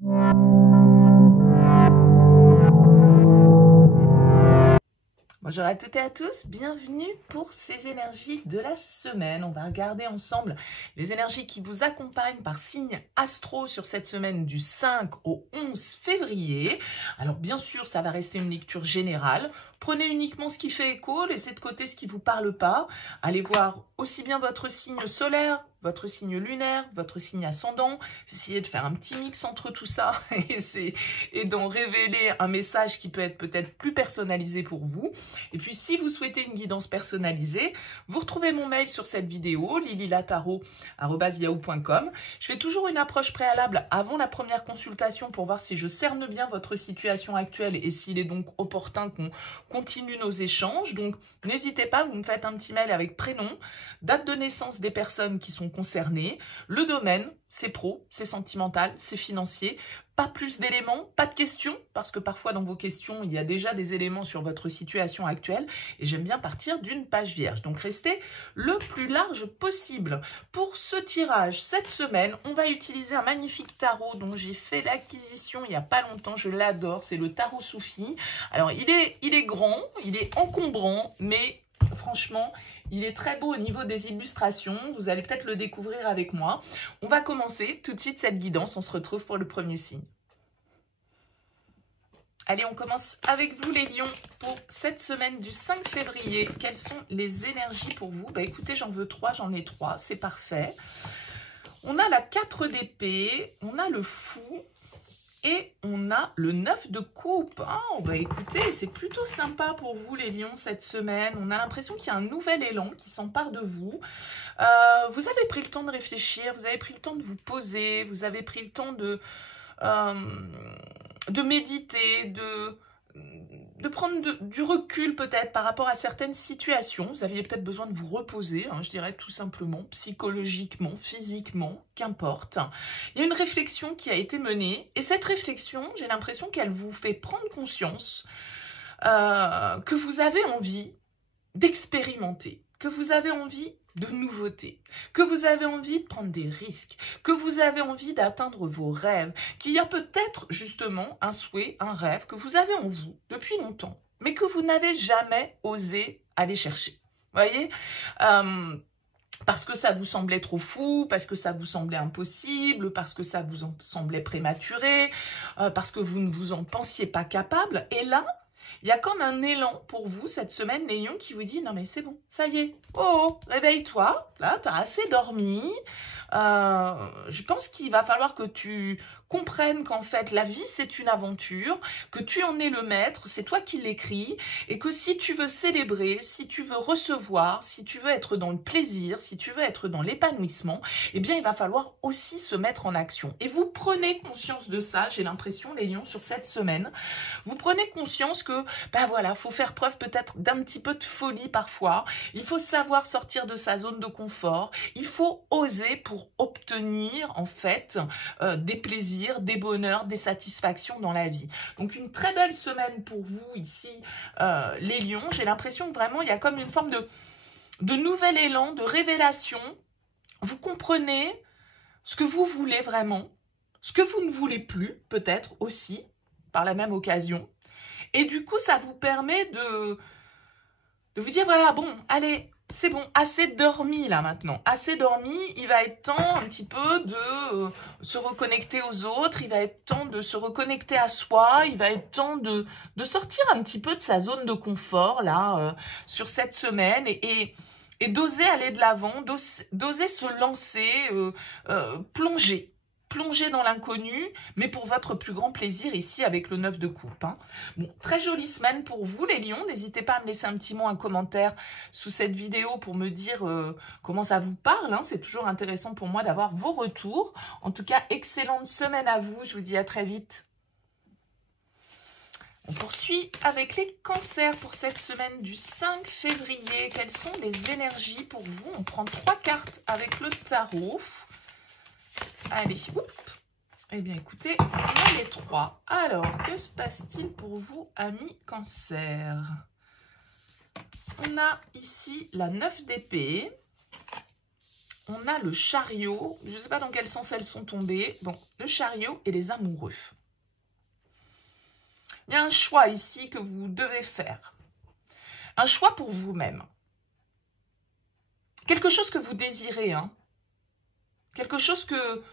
Bonjour à toutes et à tous, bienvenue pour ces énergies de la semaine. On va regarder ensemble les énergies qui vous accompagnent par signe astro sur cette semaine du 5 au 11 février. Alors bien sûr, ça va rester une lecture générale. Prenez uniquement ce qui fait écho, laissez de côté ce qui ne vous parle pas. Allez voir aussi bien votre signe solaire, votre signe lunaire, votre signe ascendant. Essayez de faire un petit mix entre tout ça et d'en révéler un message qui peut être peut-être plus personnalisé pour vous. Et puis, si vous souhaitez une guidance personnalisée, vous retrouvez mon mail sur cette vidéo, lililataro@yahoo.com. Je fais toujours une approche préalable avant la première consultation pour voir si je cerne bien votre situation actuelle et s'il est donc opportun qu'on continue nos échanges. Donc, n'hésitez pas, vous me faites un petit mail avec prénom, date de naissance des personnes qui sont concernées, le domaine, c'est pro, c'est sentimental, c'est financier. Pas plus d'éléments, pas de questions, parce que parfois dans vos questions, il y a déjà des éléments sur votre situation actuelle, et j'aime bien partir d'une page vierge. Donc restez le plus large possible. Pour ce tirage, cette semaine, on va utiliser un magnifique tarot dont j'ai fait l'acquisition il n'y a pas longtemps, je l'adore, c'est le tarot Soufi. Alors il est grand, il est encombrant, mais franchement, il est très beau au niveau des illustrations. Vous allez peut-être le découvrir avec moi. On va commencer tout de suite cette guidance. On se retrouve pour le premier signe. Allez, on commence avec vous les lions pour cette semaine du 5 février. Quelles sont les énergies pour vous? Bah écoutez, j'en veux 3, j'en ai 3, c'est parfait. On a la 4 d'épée, on a le fou. Et on a le 9 de coupe. Oh, bah écoutez, c'est plutôt sympa pour vous les lions cette semaine. On a l'impression qu'il y a un nouvel élan qui s'empare de vous. Vous avez pris le temps de réfléchir, vous avez pris le temps de vous poser, vous avez pris le temps de méditer, de prendre du recul peut-être par rapport à certaines situations. Vous aviez peut-être besoin de vous reposer, hein, je dirais tout simplement, psychologiquement, physiquement, qu'importe. Il y a une réflexion qui a été menée, et cette réflexion, j'ai l'impression qu'elle vous fait prendre conscience que vous avez envie d'expérimenter, que vous avez envie de nouveautés, que vous avez envie de prendre des risques, que vous avez envie d'atteindre vos rêves, qu'il y a peut-être justement un souhait, un rêve que vous avez en vous depuis longtemps, mais que vous n'avez jamais osé aller chercher. Vous voyez parce que ça vous semblait trop fou, parce que ça vous semblait impossible, parce que ça vous semblait prématuré, parce que vous ne vous en pensiez pas capable. Et là, il y a comme un élan pour vous cette semaine, les lions, qui vous dit « Non mais c'est bon, ça y est, oh, réveille-toi, là, tu as assez dormi. Je pense qu'il va falloir que tu comprennes qu'en fait, la vie, c'est une aventure, que tu en es le maître, c'est toi qui l'écris, et que si tu veux célébrer, si tu veux recevoir, si tu veux être dans le plaisir, si tu veux être dans l'épanouissement, eh bien, il va falloir aussi se mettre en action. » Et vous prenez conscience de ça, j'ai l'impression, les lions, sur cette semaine. Vous prenez conscience que, ben voilà, faut faire preuve peut-être d'un petit peu de folie parfois. Il faut savoir sortir de sa zone de confort. Il faut oser pour obtenir, en fait, des plaisirs, des bonheurs, des satisfactions dans la vie. Donc, une très belle semaine pour vous ici, les lions. J'ai l'impression que vraiment, il y a comme une forme de nouvel élan, de révélation. Vous comprenez ce que vous voulez vraiment, ce que vous ne voulez plus, peut-être aussi, par la même occasion. Et du coup, ça vous permet de vous dire, voilà, bon, allez, c'est bon, assez dormi là maintenant, assez dormi, il va être temps un petit peu de se reconnecter aux autres, il va être temps de se reconnecter à soi, il va être temps de sortir un petit peu de sa zone de confort là, sur cette semaine et d'oser aller de l'avant, d'oser se lancer, plonger dans l'inconnu, mais pour votre plus grand plaisir ici avec le 9 de coupe. Hein. Bon, très jolie semaine pour vous les lions, n'hésitez pas à me laisser un petit mot, un commentaire sous cette vidéo pour me dire comment ça vous parle, hein. C'est toujours intéressant pour moi d'avoir vos retours. En tout cas, excellente semaine à vous, je vous dis à très vite. On poursuit avec les cancers pour cette semaine du 5 février. Quelles sont les énergies pour vous? On prend 3 cartes avec le tarot. Allez, eh bien écoutez, on a les 3. Alors, que se passe-t-il pour vous, amis cancer? On a ici la 9 d'épée, on a le chariot. Je ne sais pas dans quel sens elles sont tombées. Bon, le chariot et les amoureux. Il y a un choix ici que vous devez faire. Un choix pour vous-même. Quelque chose que vous désirez, hein. Quelque chose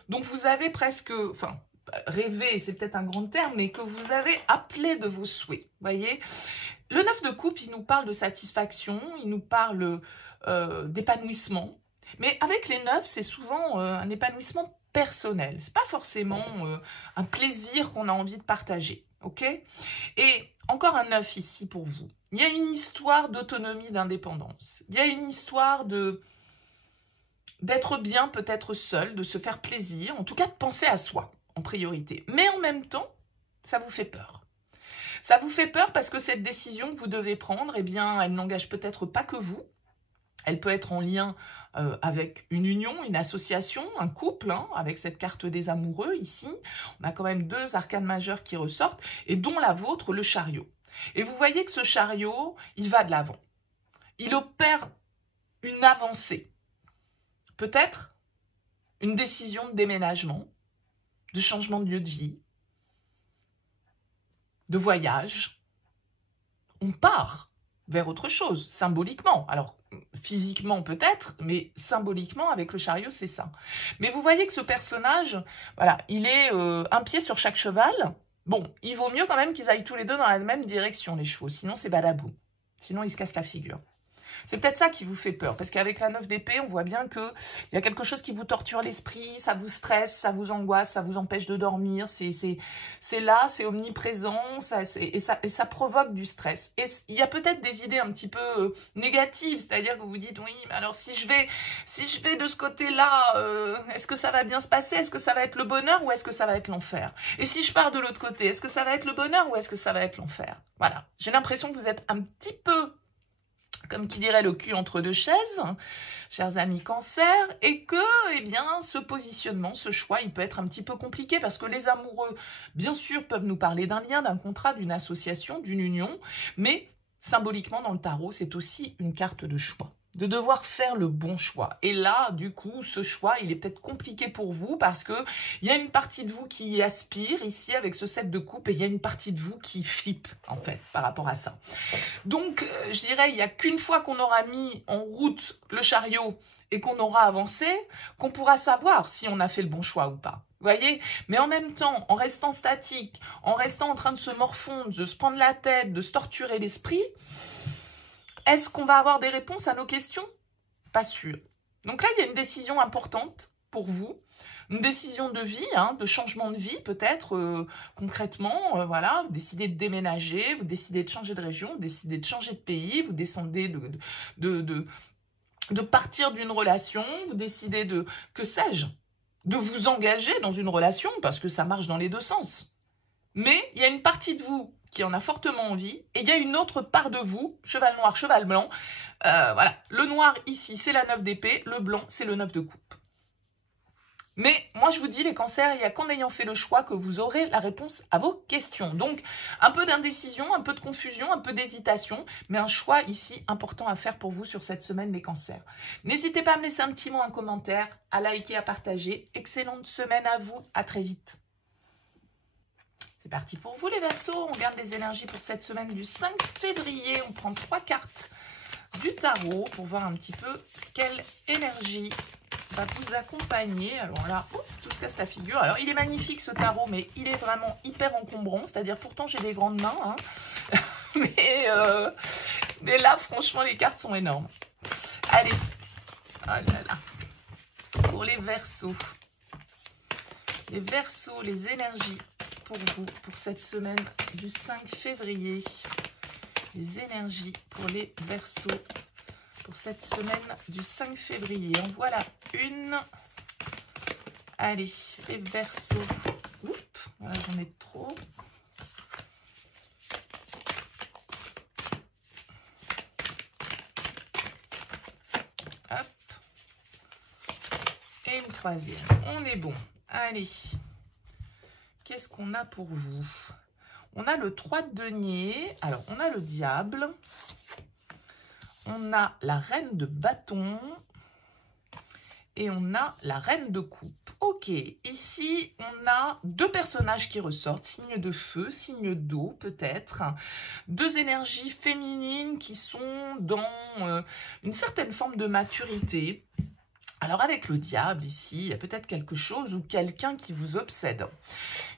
dont vous avez presque, enfin, rêvé, c'est peut-être un grand terme, mais que vous avez appelé de vos souhaits. Voyez, le 9 de coupe, il nous parle de satisfaction, il nous parle d'épanouissement. Mais avec les 9, c'est souvent un épanouissement personnel. C'est pas forcément un plaisir qu'on a envie de partager. Ok? Et encore un 9 ici pour vous. Il y a une histoire d'autonomie, d'indépendance. Il y a une histoire d'être bien peut-être seul, de se faire plaisir, en tout cas de penser à soi en priorité. Mais en même temps, ça vous fait peur. Ça vous fait peur parce que cette décision que vous devez prendre, eh bien, elle n'engage peut-être pas que vous. Elle peut être en lien avec une union, une association, un couple, hein, avec cette carte des amoureux ici. On a quand même 2 arcanes majeures qui ressortent, et dont la vôtre, le chariot. Et vous voyez que ce chariot, il va de l'avant. Il opère une avancée. Peut-être une décision de déménagement, de changement de lieu de vie, de voyage. On part vers autre chose, symboliquement. Alors, physiquement peut-être, mais symboliquement, avec le chariot, c'est ça. Mais vous voyez que ce personnage, voilà, il est un pied sur chaque cheval. Bon, il vaut mieux quand même qu'ils aillent tous les deux dans la même direction, les chevaux. Sinon, c'est balabou. Sinon, ils se cassent la figure. C'est peut-être ça qui vous fait peur, parce qu'avec la 9 d'épée, on voit bien qu'il y a quelque chose qui vous torture l'esprit, ça vous stresse, ça vous angoisse, ça vous empêche de dormir, c'est là, c'est omniprésent, et ça provoque du stress. Et il y a peut-être des idées un petit peu négatives, c'est-à-dire que vous vous dites, oui, mais alors si je vais de ce côté-là, est-ce que ça va bien se passer? Est-ce que ça va être le bonheur ou est-ce que ça va être l'enfer? Et si je pars de l'autre côté, est-ce que ça va être le bonheur ou est-ce que ça va être l'enfer? Voilà, j'ai l'impression que vous êtes un petit peu, comme qui dirait, le cul entre deux chaises, chers amis Cancer, et que, eh bien, ce positionnement, ce choix, il peut être un petit peu compliqué parce que les amoureux, bien sûr, peuvent nous parler d'un lien, d'un contrat, d'une association, d'une union, mais symboliquement, dans le tarot, c'est aussi une carte de choix, de devoir faire le bon choix. Et là, du coup, ce choix, il est peut-être compliqué pour vous parce que il y a une partie de vous qui aspire ici avec ce 7 de coupe et il y a une partie de vous qui flippe, en fait, par rapport à ça. Donc, je dirais, il n'y a qu'une fois qu'on aura mis en route le chariot et qu'on aura avancé, qu'on pourra savoir si on a fait le bon choix ou pas. Vous voyez? Mais en même temps, en restant statique, en restant en train de se morfondre, de se prendre la tête, de se torturer l'esprit, est-ce qu'on va avoir des réponses à nos questions? Pas sûr. Donc là, il y a une décision importante pour vous. Une décision de vie, hein, de changement de vie peut-être, concrètement, voilà, vous décidez de déménager, vous décidez de changer de région, vous décidez de changer de pays, vous décidez de partir d'une relation, vous décidez de, que sais-je, de vous engager dans une relation, parce que ça marche dans les deux sens. Mais il y a une partie de vous qui en a fortement envie, et il y a une autre part de vous, cheval noir, cheval blanc, voilà, le noir ici c'est la 9 d'épée, le blanc c'est le 9 de coupe. Mais moi, je vous dis, les cancers, il n'y a qu'en ayant fait le choix que vous aurez la réponse à vos questions. Donc, un peu d'indécision, un peu de confusion, un peu d'hésitation, mais un choix ici important à faire pour vous sur cette semaine, les cancers. N'hésitez pas à me laisser un petit mot, un commentaire, à liker, à partager. Excellente semaine à vous, à très vite. C'est parti pour vous, les Verseaux. On garde les énergies pour cette semaine du 5 février. On prend 3 cartes du tarot pour voir un petit peu quelle énergie va vous accompagner. Alors là, tout se casse la figure. Alors, il est magnifique ce tarot, mais il est vraiment hyper encombrant. C'est-à-dire, pourtant, j'ai des grandes mains. Hein. mais là, franchement, les cartes sont énormes. Allez. Oh là là. Pour les Verseaux. Les Verseaux, les énergies pour vous, pour cette semaine du 5 février. Les énergies pour les Verseaux. Pour cette semaine du 5 février. En voilà une. Allez, les Verseaux. Oups, voilà, j'en ai trop. Hop. Et une troisième. On est bon. Allez. Qu'est-ce qu'on a pour vous? On a le 3 de denier. Alors, on a le diable. On a la reine de bâton et on a la reine de coupe. Ok, ici, on a deux personnages qui ressortent, signe de feu, signe d'eau peut-être. Deux énergies féminines qui sont dans une certaine forme de maturité. Alors avec le diable ici, il y a peut-être quelque chose ou quelqu'un qui vous obsède.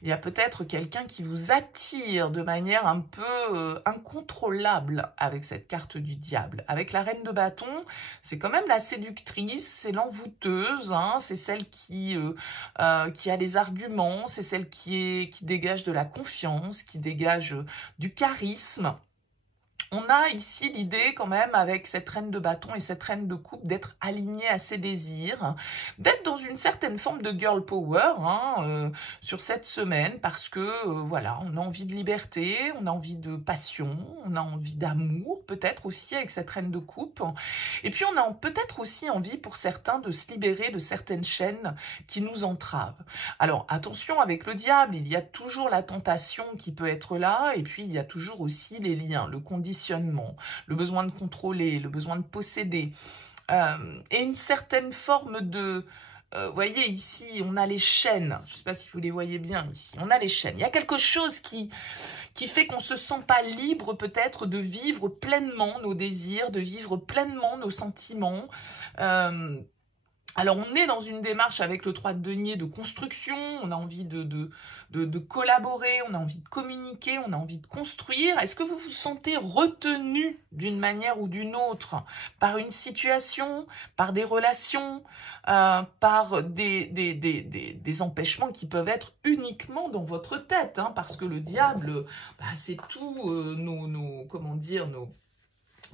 Il y a peut-être quelqu'un qui vous attire de manière un peu incontrôlable avec cette carte du diable. Avec la reine de bâton, c'est quand même la séductrice, c'est l'envoûteuse, hein, c'est celle qui a les arguments, c'est celle qui dégage de la confiance, qui dégage du charisme. On a ici l'idée quand même avec cette reine de bâton et cette reine de coupe d'être alignée à ses désirs, d'être dans une certaine forme de girl power hein, sur cette semaine parce que voilà, on a envie de liberté, on a envie de passion, on a envie d'amour peut-être aussi avec cette reine de coupe et puis on a peut-être aussi envie pour certains de se libérer de certaines chaînes qui nous entravent. Alors attention avec le diable, il y a toujours la tentation qui peut être là et puis il y a toujours aussi les liens, le conditionnement, le besoin de contrôler, le besoin de posséder, et une certaine forme de... vous voyez ici, on a les chaînes, je ne sais pas si vous les voyez bien ici, on a les chaînes. Il y a quelque chose qui fait qu'on ne se sent pas libre peut-être de vivre pleinement nos désirs, de vivre pleinement nos sentiments. Alors, on est dans une démarche avec le 3 de denier de construction, on a envie de collaborer, on a envie de communiquer, on a envie de construire. Est-ce que vous vous sentez retenu d'une manière ou d'une autre par une situation, par des relations, par des empêchements qui peuvent être uniquement dans votre tête hein, parce que le diable, bah, c'est tout comment dire,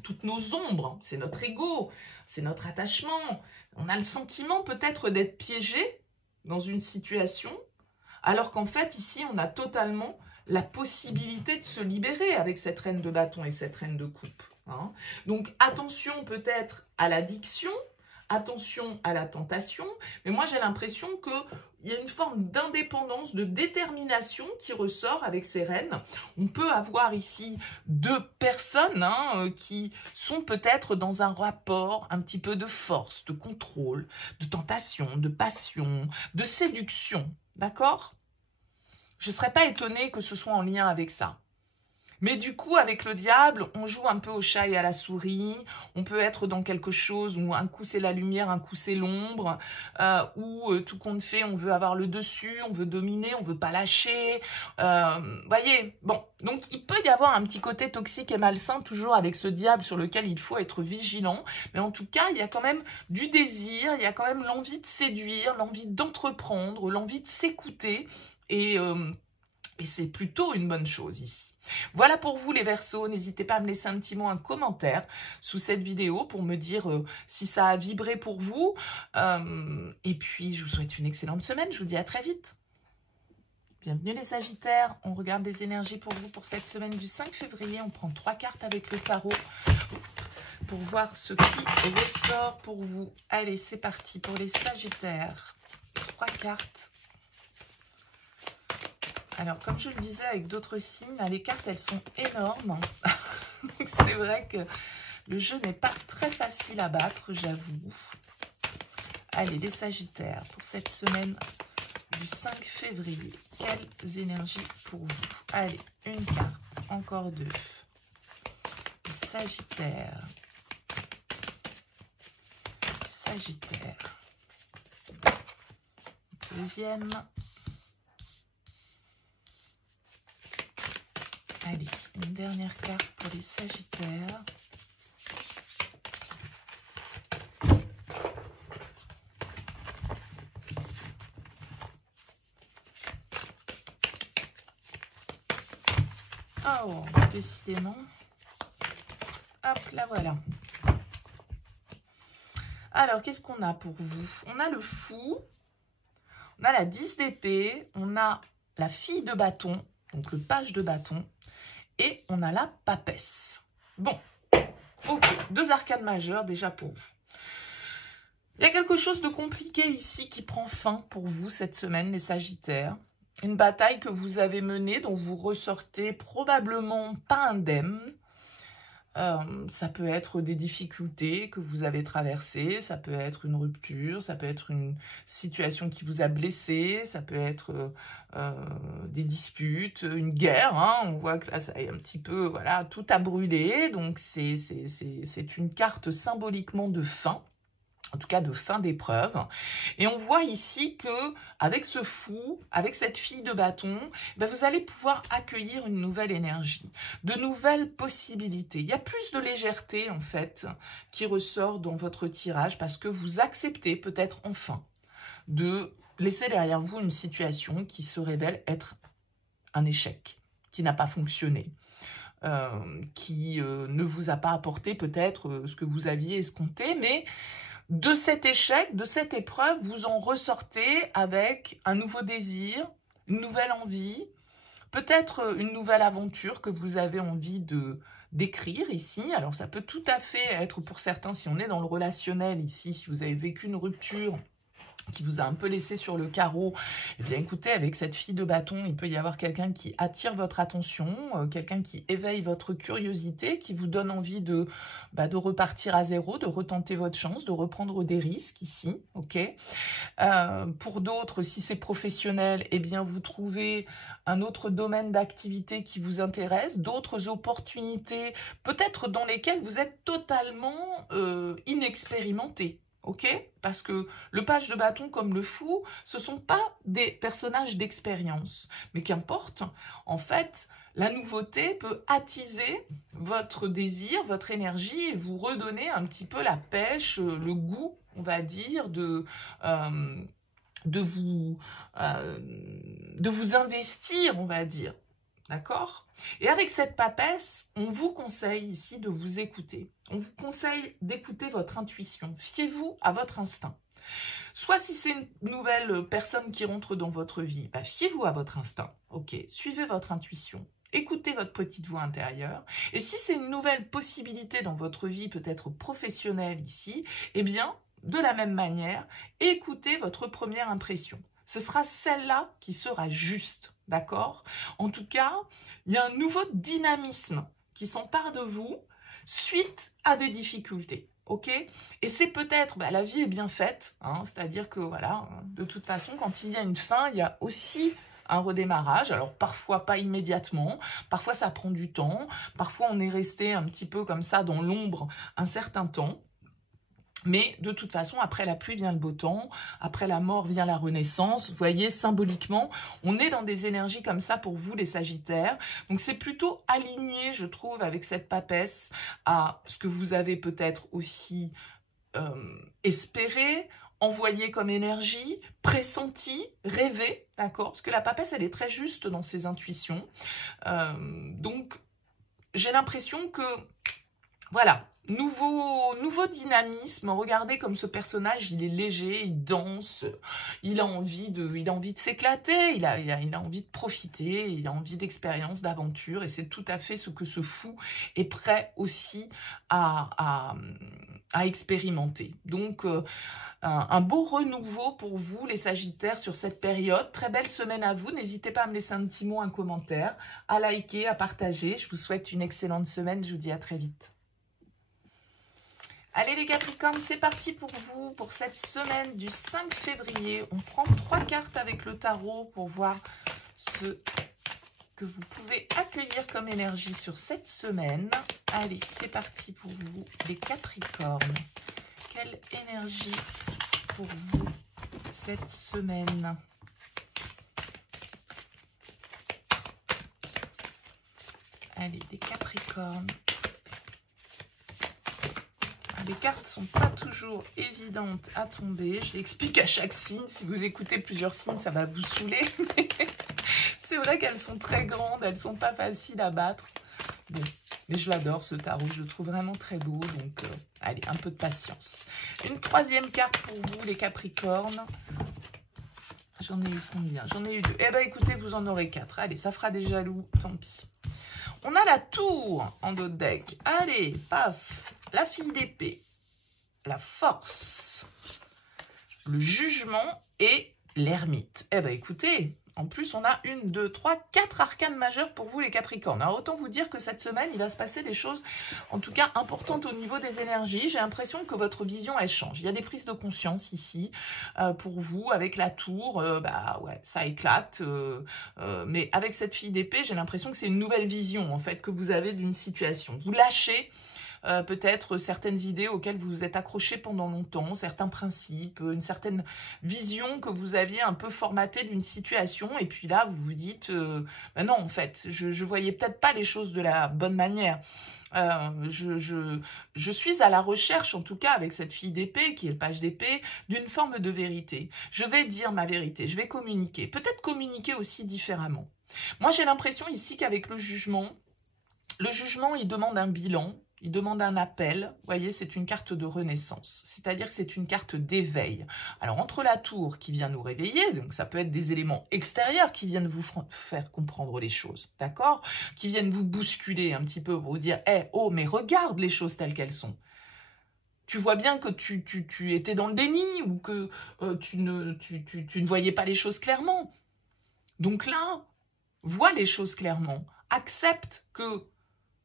toutes nos ombres, c'est notre ego, c'est notre attachement. On a le sentiment peut-être d'être piégé dans une situation, alors qu'en fait, ici, on a totalement la possibilité de se libérer avec cette reine de bâton et cette reine de coupe. Hein. Donc, attention peut-être à l'addiction, attention à la tentation, mais moi, j'ai l'impression qu'il y a une forme d'indépendance, de détermination qui ressort avec ces reines. On peut avoir ici deux personnes hein, qui sont peut-être dans un rapport un petit peu de force, de contrôle, de tentation, de passion, de séduction. D'accord ? Je ne serais pas étonnée que ce soit en lien avec ça. Mais du coup, avec le diable, on joue un peu au chat et à la souris. On peut être dans quelque chose où un coup c'est la lumière, un coup c'est l'ombre, où tout compte fait, on veut avoir le dessus, on veut dominer, on veut pas lâcher. Voyez, bon, donc il peut y avoir un petit côté toxique et malsain toujours avec ce diable sur lequel il faut être vigilant. Mais en tout cas, il y a quand même du désir, il y a quand même l'envie de séduire, l'envie d'entreprendre, l'envie de s'écouter et c'est plutôt une bonne chose ici. Voilà pour vous les Verseaux, n'hésitez pas à me laisser un petit mot, un commentaire sous cette vidéo pour me dire si ça a vibré pour vous. Et puis je vous souhaite une excellente semaine, je vous dis à très vite. Bienvenue les Sagittaires, on regarde les énergies pour vous pour cette semaine du 5 février. On prend 3 cartes avec le tarot pour voir ce qui ressort pour vous. Allez, c'est parti pour les Sagittaires. 3 cartes. Alors, comme je le disais avec d'autres signes, les cartes, elles sont énormes. Donc, c'est vrai que le jeu n'est pas très facile à battre, j'avoue. Allez, les Sagittaires, pour cette semaine du 5 février, quelles énergies pour vous? Allez, une carte, encore 2. Les Sagittaires. Sagittaire. Deuxième. Allez, une dernière carte pour les Sagittaires. Oh, décidément. Hop, la voilà. Alors, qu'est-ce qu'on a pour vous? On a le fou, on a la 10 d'épée, on a la fille de bâton, donc le page de bâton, et on a la papesse. Bon, ok, 2 arcanes majeures déjà pour vous. Il y a quelque chose de compliqué ici qui prend fin pour vous cette semaine, les Sagittaires. Une bataille que vous avez menée, dont vous ressortez probablement pas indemne. Ça peut être des difficultés que vous avez traversées, ça peut être une rupture, ça peut être une situation qui vous a blessé, ça peut être des disputes, une guerre. Hein. On voit que là, ça est un petit peu, voilà, tout a brûlé. Donc, c'est une carte symboliquement de fin. En tout cas de fin d'épreuve. Et on voit ici que avec ce fou, avec cette fille de bâton, ben vous allez pouvoir accueillir une nouvelle énergie, de nouvelles possibilités. Il y a plus de légèreté en fait qui ressort dans votre tirage parce que vous acceptez peut-être enfin de laisser derrière vous une situation qui se révèle être un échec, qui n'a pas fonctionné. Qui ne vous a pas apporté peut-être ce que vous aviez escompté, mais de cet échec, de cette épreuve, vous en ressortez avec un nouveau désir, une nouvelle envie, peut-être une nouvelle aventure que vous avez envie d'écrire ici. Alors ça peut tout à fait être pour certains, si on est dans le relationnel ici, si vous avez vécu une rupture qui vous a un peu laissé sur le carreau, eh bien écoutez, avec cette fille de bâton, il peut y avoir quelqu'un qui attire votre attention, quelqu'un qui éveille votre curiosité, qui vous donne envie de repartir à zéro, de retenter votre chance, de reprendre des risques ici, ok. Pour d'autres, si c'est professionnel, eh bien vous trouvez un autre domaine d'activité qui vous intéresse, d'autres opportunités, peut-être dans lesquelles vous êtes totalement inexpérimenté. Ok, parce que le page de bâton comme le fou, ce ne sont pas des personnages d'expérience. Mais qu'importe, en fait, la nouveauté peut attiser votre désir, votre énergie et vous redonner un petit peu la pêche, le goût, on va dire, de vous investir, on va dire. D'accord? Et avec cette papesse, on vous conseille ici de vous écouter. On vous conseille d'écouter votre intuition. Fiez-vous à votre instinct. Soit si c'est une nouvelle personne qui rentre dans votre vie, bah, fiez-vous à votre instinct. Ok, suivez votre intuition. Écoutez votre petite voix intérieure. Et si c'est une nouvelle possibilité dans votre vie, peut-être professionnelle ici, eh bien, de la même manière, écoutez votre première impression. Ce sera celle-là qui sera juste, d'accord? En tout cas, il y a un nouveau dynamisme qui s'empare de vous suite à des difficultés, ok? Et c'est peut-être, la vie est bien faite, hein, c'est-à-dire que, voilà, de toute façon, quand il y a une fin, il y a aussi un redémarrage. Alors, parfois pas immédiatement, parfois ça prend du temps, parfois on est resté un petit peu comme ça dans l'ombre un certain temps. Mais de toute façon, après la pluie vient le beau temps, après la mort vient la renaissance. Vous voyez, symboliquement, on est dans des énergies comme ça pour vous, les Sagittaires. Donc, c'est plutôt aligné, je trouve, avec cette papesse à ce que vous avez peut-être aussi espéré, envoyé comme énergie, pressenti, rêvé, d'accord? Parce que la papesse, elle est très juste dans ses intuitions. Donc, j'ai l'impression que, voilà, nouveau dynamisme. Regardez comme ce personnage, il est léger, il danse, il a envie de s'éclater, il a envie de profiter, il a envie d'expérience, d'aventure, et c'est tout à fait ce que ce fou est prêt aussi à expérimenter. Donc, un beau renouveau pour vous, les Sagittaires, sur cette période. Très belle semaine à vous. N'hésitez pas à me laisser un petit mot, un commentaire, à liker, à partager. Je vous souhaite une excellente semaine. Je vous dis à très vite. Allez les Capricornes, c'est parti pour vous, pour cette semaine du 5 février. On prend 3 cartes avec le tarot pour voir ce que vous pouvez accueillir comme énergie sur cette semaine. Allez, c'est parti pour vous, les Capricornes. Quelle énergie pour vous cette semaine? Allez, les Capricornes. Les cartes ne sont pas toujours évidentes à tomber. Je l'explique à chaque signe. Si vous écoutez plusieurs signes, ça va vous saouler. C'est vrai qu'elles sont très grandes. Elles ne sont pas faciles à battre. Bon, mais je l'adore ce tarot. Je le trouve vraiment très beau. Donc, allez, un peu de patience. Une troisième carte pour vous, les Capricornes. J'en ai eu combien? J'en ai eu 2. Eh bien, écoutez, vous en aurez 4. Allez, ça fera des jaloux. Tant pis. On a la tour en dos de deck. Allez, paf. La fille d'épée, la force, le jugement et l'ermite. Eh bien, écoutez, En plus, on a 1, 2, 3, 4 arcanes majeures pour vous les Capricornes. Alors, autant vous dire que cette semaine, il va se passer des choses, en tout cas, importantes au niveau des énergies. J'ai l'impression que votre vision, elle change. Il y a des prises de conscience ici pour vous, avec la tour. Bah ouais, ça éclate. Mais avec cette fille d'épée, j'ai l'impression que c'est une nouvelle vision, en fait, que vous avez d'une situation. Vous lâchez peut-être certaines idées auxquelles vous vous êtes accroché pendant longtemps, certains principes, une certaine vision que vous aviez un peu formatée d'une situation, et puis là, vous vous dites, ben non, en fait, je voyais peut-être pas les choses de la bonne manière. Je suis à la recherche, en tout cas avec cette fille d'épée, qui est le page d'épée, d'une forme de vérité. Je vais dire ma vérité, je vais communiquer. Peut-être communiquer aussi différemment. Moi, j'ai l'impression ici qu'avec le jugement, il demande un bilan, il demande un appel. Vous voyez, c'est une carte de renaissance, c'est-à-dire que c'est une carte d'éveil. Alors, entre la tour qui vient nous réveiller, donc ça peut être des éléments extérieurs qui viennent vous faire comprendre les choses, d'accord? Qui viennent vous bousculer un petit peu pour vous dire « Eh, oh, mais regarde les choses telles qu'elles sont ». Tu vois bien que tu étais dans le déni ou que tu ne voyais pas les choses clairement. Donc là, vois les choses clairement. Accepte que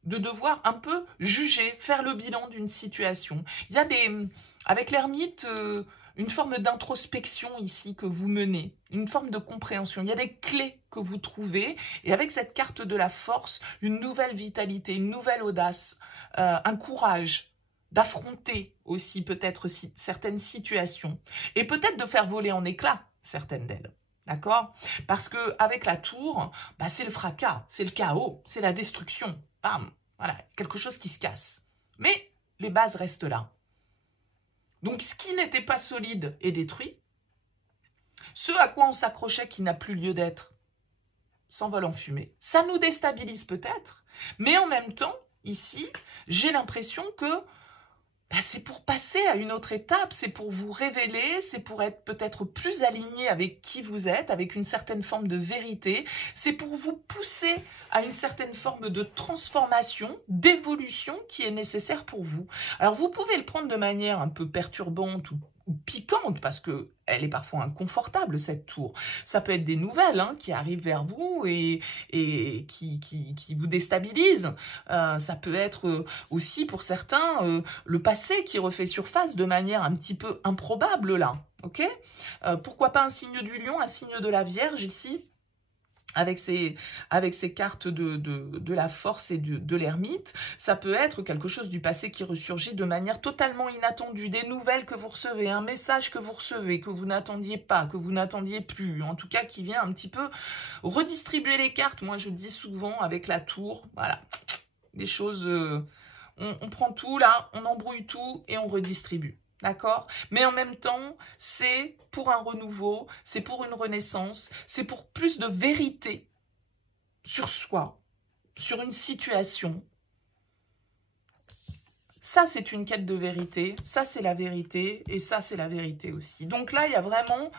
de devoir un peu juger, faire le bilan d'une situation. Il y a avec l'ermite, une forme d'introspection ici que vous menez, une forme de compréhension. Il y a des clés que vous trouvez, et avec cette carte de la force, une nouvelle vitalité, une nouvelle audace, un courage d'affronter aussi peut-être certaines situations, et peut-être de faire voler en éclats certaines d'elles. D'accord? Parce que avec la tour, bah, c'est le fracas, c'est le chaos, c'est la destruction. Bam! Voilà, quelque chose qui se casse. Mais les bases restent là. Donc, ce qui n'était pas solide est détruit. Ce à quoi on s'accrochait qui n'a plus lieu d'être s'envole en fumée. Ça nous déstabilise peut-être, mais en même temps, ici, j'ai l'impression que bah, c'est pour passer à une autre étape, c'est pour vous révéler, c'est pour être peut-être plus aligné avec qui vous êtes, avec une certaine forme de vérité, c'est pour vous pousser à une certaine forme de transformation, d'évolution qui est nécessaire pour vous. Alors vous pouvez le prendre de manière un peu perturbante ou piquante, parce que elle est parfois inconfortable, cette tour. Ça peut être des nouvelles qui arrivent vers vous et qui vous déstabilisent. Ça peut être aussi, pour certains, le passé qui refait surface de manière un petit peu improbable, là. Ok? Pourquoi pas un signe du lion, un signe de la Vierge, ici, avec ces cartes de la force et de l'ermite. Ça peut être quelque chose du passé qui ressurgit de manière totalement inattendue, des nouvelles que vous recevez, un message que vous recevez, que vous n'attendiez pas, que vous n'attendiez plus, en tout cas qui vient un petit peu redistribuer les cartes. Moi je dis souvent avec la tour, voilà, des choses, on prend tout là, on embrouille tout et on redistribue. D'accord? Mais en même temps, c'est pour un renouveau, c'est pour une renaissance, c'est pour plus de vérité sur soi, sur une situation. Ça, c'est une quête de vérité, ça, c'est la vérité, et ça, c'est la vérité aussi. Donc là, il y a vraiment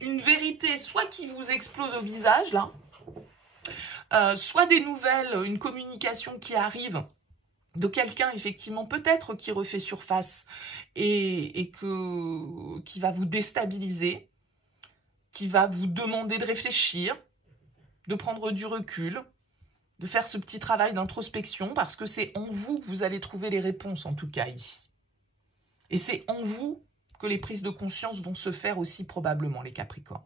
une vérité, soit qui vous explose au visage, là, soit des nouvelles, une communication qui arrive, de quelqu'un, effectivement, peut-être qui refait surface et qui va vous déstabiliser, qui va vous demander de réfléchir, de prendre du recul, de faire ce petit travail d'introspection, parce que c'est en vous que vous allez trouver les réponses, en tout cas ici. Et c'est en vous que les prises de conscience vont se faire aussi, probablement, les Capricornes.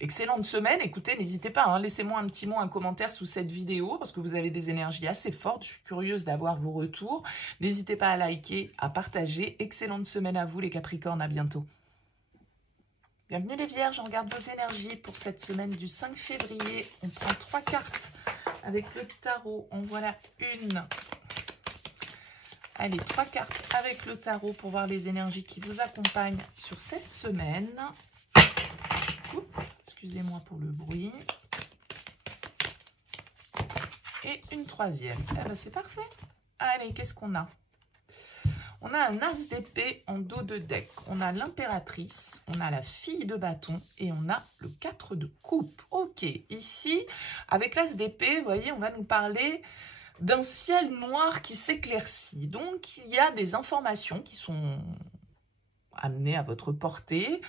Excellente semaine, écoutez, n'hésitez pas, laissez-moi un petit mot, un commentaire sous cette vidéo, parce que vous avez des énergies assez fortes, je suis curieuse d'avoir vos retours. N'hésitez pas à liker, à partager. Excellente semaine à vous les Capricornes, à bientôt. Bienvenue les Vierges, on regarde vos énergies pour cette semaine du 5 février. On prend 3 cartes avec le tarot, en voilà une. Allez, 3 cartes avec le tarot pour voir les énergies qui vous accompagnent sur cette semaine. Excusez-moi pour le bruit. Et une troisième. Ah bah c'est parfait. Allez, qu'est-ce qu'on a? On a un as d'épée en dos de deck. On a l'impératrice, on a la fille de bâton et on a le 4 de coupe. Ok, ici, avec l'as d'épée, vous voyez, on va nous parler d'un ciel noir qui s'éclaircit. Donc, il y a des informations qui sont amenées à votre portée,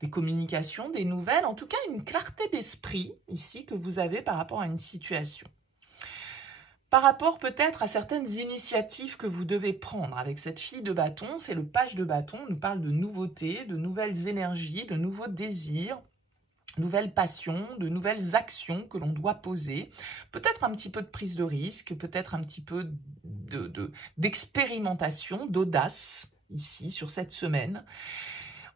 des communications, des nouvelles, en tout cas une clarté d'esprit ici que vous avez par rapport à une situation. Par rapport peut-être à certaines initiatives que vous devez prendre avec cette fille de bâton, c'est le page de bâton, on nous parle de nouveautés, de nouvelles énergies, de nouveaux désirs, nouvelles passions, de nouvelles actions que l'on doit poser, peut-être un petit peu de prise de risque, peut-être un petit peu d'expérimentation, d'audace, ici, sur cette semaine.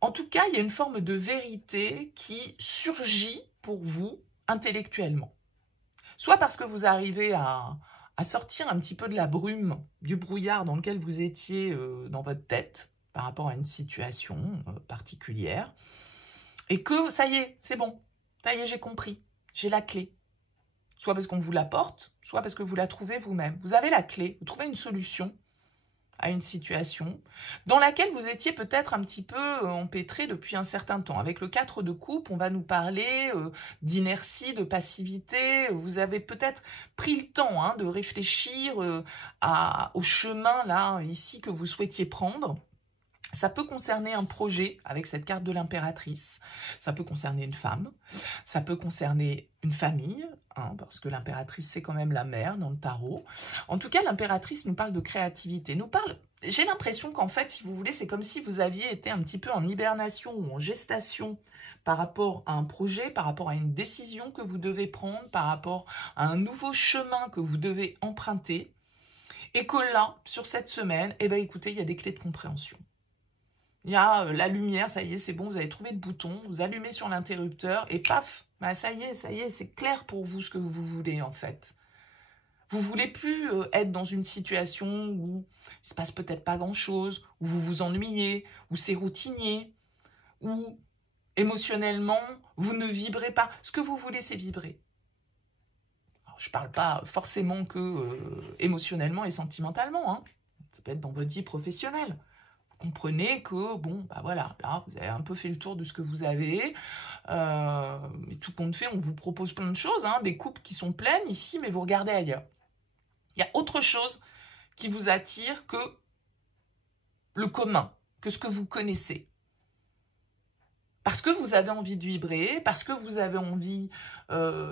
En tout cas, il y a une forme de vérité qui surgit pour vous intellectuellement. Soit parce que vous arrivez à sortir un petit peu de la brume, du brouillard dans lequel vous étiez dans votre tête, par rapport à une situation particulière, et que ça y est, c'est bon, ça y est, j'ai compris, j'ai la clé. Soit parce qu'on vous l'apporte, soit parce que vous la trouvez vous-même. Vous avez la clé, vous trouvez une solution à une situation dans laquelle vous étiez peut-être un petit peu empêtré depuis un certain temps. Avec le 4 de coupe, on va nous parler d'inertie, de passivité. Vous avez peut-être pris le temps de réfléchir au chemin là, ici, que vous souhaitiez prendre. Ça peut concerner un projet avec cette carte de l'impératrice, ça peut concerner une femme, ça peut concerner une famille, parce que l'impératrice c'est quand même la mère dans le tarot. En tout cas, l'impératrice nous parle de créativité, nous parle, j'ai l'impression qu'en fait, si vous voulez, c'est comme si vous aviez été un petit peu en hibernation ou en gestation par rapport à un projet, par rapport à une décision que vous devez prendre, par rapport à un nouveau chemin que vous devez emprunter, et que là, sur cette semaine, eh ben, écoutez, il y a des clés de compréhension. Il y a la lumière, ça y est, c'est bon, vous avez trouvé le bouton, vous allumez sur l'interrupteur et paf, bah ça y est, c'est clair pour vous ce que vous voulez en fait. Vous voulez plus être dans une situation où il se passe peut-être pas grand-chose, où vous vous ennuyez, où c'est routinier, où émotionnellement, vous ne vibrez pas. Ce que vous voulez, c'est vibrer. Alors, je ne parle pas forcément que émotionnellement et sentimentalement, hein. Ça peut être dans votre vie professionnelle. Comprenez que, bon, bah voilà, là, vous avez un peu fait le tour de ce que vous avez. Et tout compte fait, on vous propose plein de choses, des coupes qui sont pleines ici, mais vous regardez ailleurs. Il y a autre chose qui vous attire que le commun, que ce que vous connaissez. Parce que vous avez envie de vibrer, parce que vous avez envie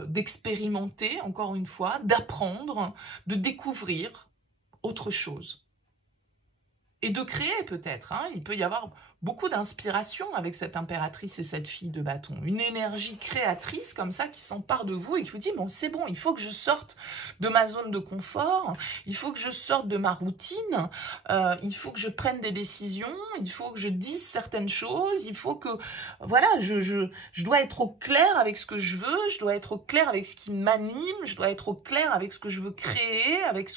d'expérimenter, encore une fois, d'apprendre, de découvrir autre chose. Et de créer peut-être, il peut y avoir beaucoup d'inspiration avec cette impératrice et cette fille de bâton. Une énergie créatrice comme ça qui s'empare de vous et qui vous dit, bon c'est bon, il faut que je sorte de ma zone de confort, il faut que je sorte de ma routine, il faut que je prenne des décisions, il faut que je dise certaines choses, il faut que, voilà, je dois être au clair avec ce que je veux, je dois être au clair avec ce qui m'anime, je dois être au clair avec ce que je veux créer, avec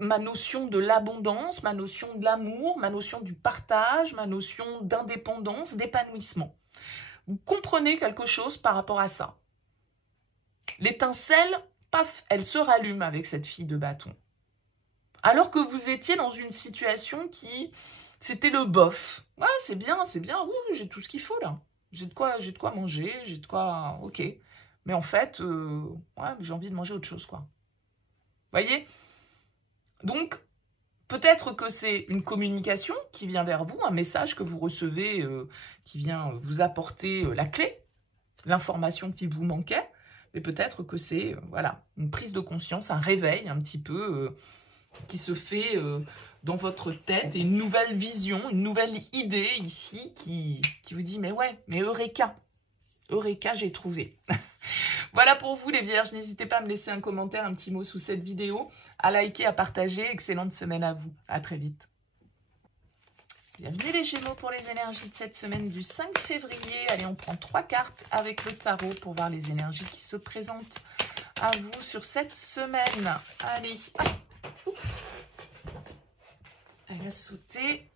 ma notion de l'abondance, ma notion de l'amour, ma notion du partage, ma notion d'indépendance, d'épanouissement. Vous comprenez quelque chose par rapport à ça. L'étincelle, paf, elle se rallume avec cette fille de bâton. Alors que vous étiez dans une situation qui, c'était le bof. Ouais, c'est bien, oui, j'ai tout ce qu'il faut là. J'ai de quoi manger, j'ai de quoi, ok. Mais en fait, ouais, j'ai envie de manger autre chose, quoi. Voyez? Donc, peut-être que c'est une communication qui vient vers vous, un message que vous recevez qui vient vous apporter la clé, l'information qui vous manquait, mais peut-être que c'est voilà, une prise de conscience, un réveil un petit peu qui se fait dans votre tête et une nouvelle vision, une nouvelle idée ici qui vous dit « mais ouais, mais Eureka, Eureka, j'ai trouvé ». Voilà pour vous les vierges, n'hésitez pas à me laisser un commentaire, un petit mot sous cette vidéo, à liker, à partager, excellente semaine à vous, à très vite. Bienvenue les Gémeaux pour les énergies de cette semaine du 5 février. Allez, on prend 3 cartes avec le tarot pour voir les énergies qui se présentent à vous sur cette semaine. Allez, hop, oups. Elle va sauter.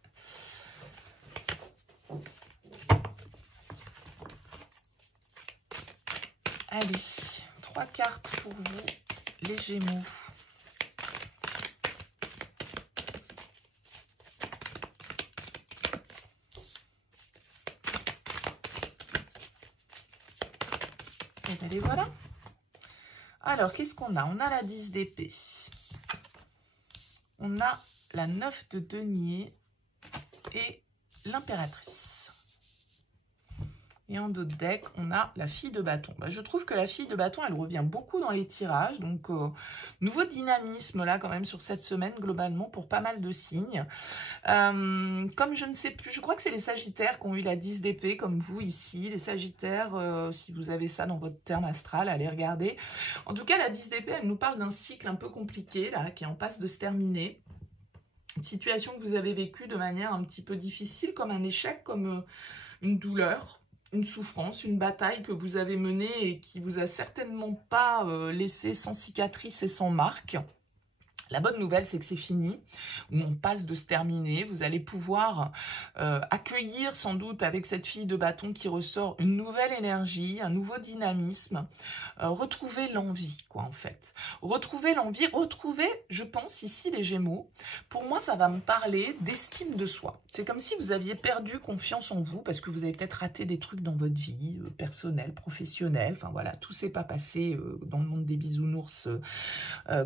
Allez, 3 cartes pour vous, les Gémeaux. Et bien les voilà. Alors, qu'est-ce qu'on a? On a la 10 d'épée. On a la 9 de denier et l'impératrice. Et en dos de deck, on a la fille de bâton. Bah, je trouve que la fille de bâton, elle revient beaucoup dans les tirages. Donc, nouveau dynamisme là quand même sur cette semaine, globalement, pour pas mal de signes. Comme je ne sais plus, je crois que c'est les Sagittaires qui ont eu la 10 d'épée, comme vous ici. Les Sagittaires, si vous avez ça dans votre terme astral, allez regarder. En tout cas, la 10 d'épée, elle nous parle d'un cycle un peu compliqué, là, qui est en passe de se terminer. Une situation que vous avez vécue de manière un petit peu difficile, comme un échec, comme une douleur, une souffrance, une bataille que vous avez menée et qui vous a certainement pas laissé sans cicatrice et sans marque. La bonne nouvelle, c'est que c'est fini, on passe de se terminer. Vous allez pouvoir accueillir sans doute avec cette fille de bâton qui ressort une nouvelle énergie, un nouveau dynamisme, retrouver l'envie, quoi, en fait. Retrouver l'envie, retrouver, je pense, ici, les Gémeaux. Pour moi, ça va me parler d'estime de soi. C'est comme si vous aviez perdu confiance en vous parce que vous avez peut-être raté des trucs dans votre vie personnelle, professionnelle. Enfin, voilà, tout s'est pas passé dans le monde des bisounours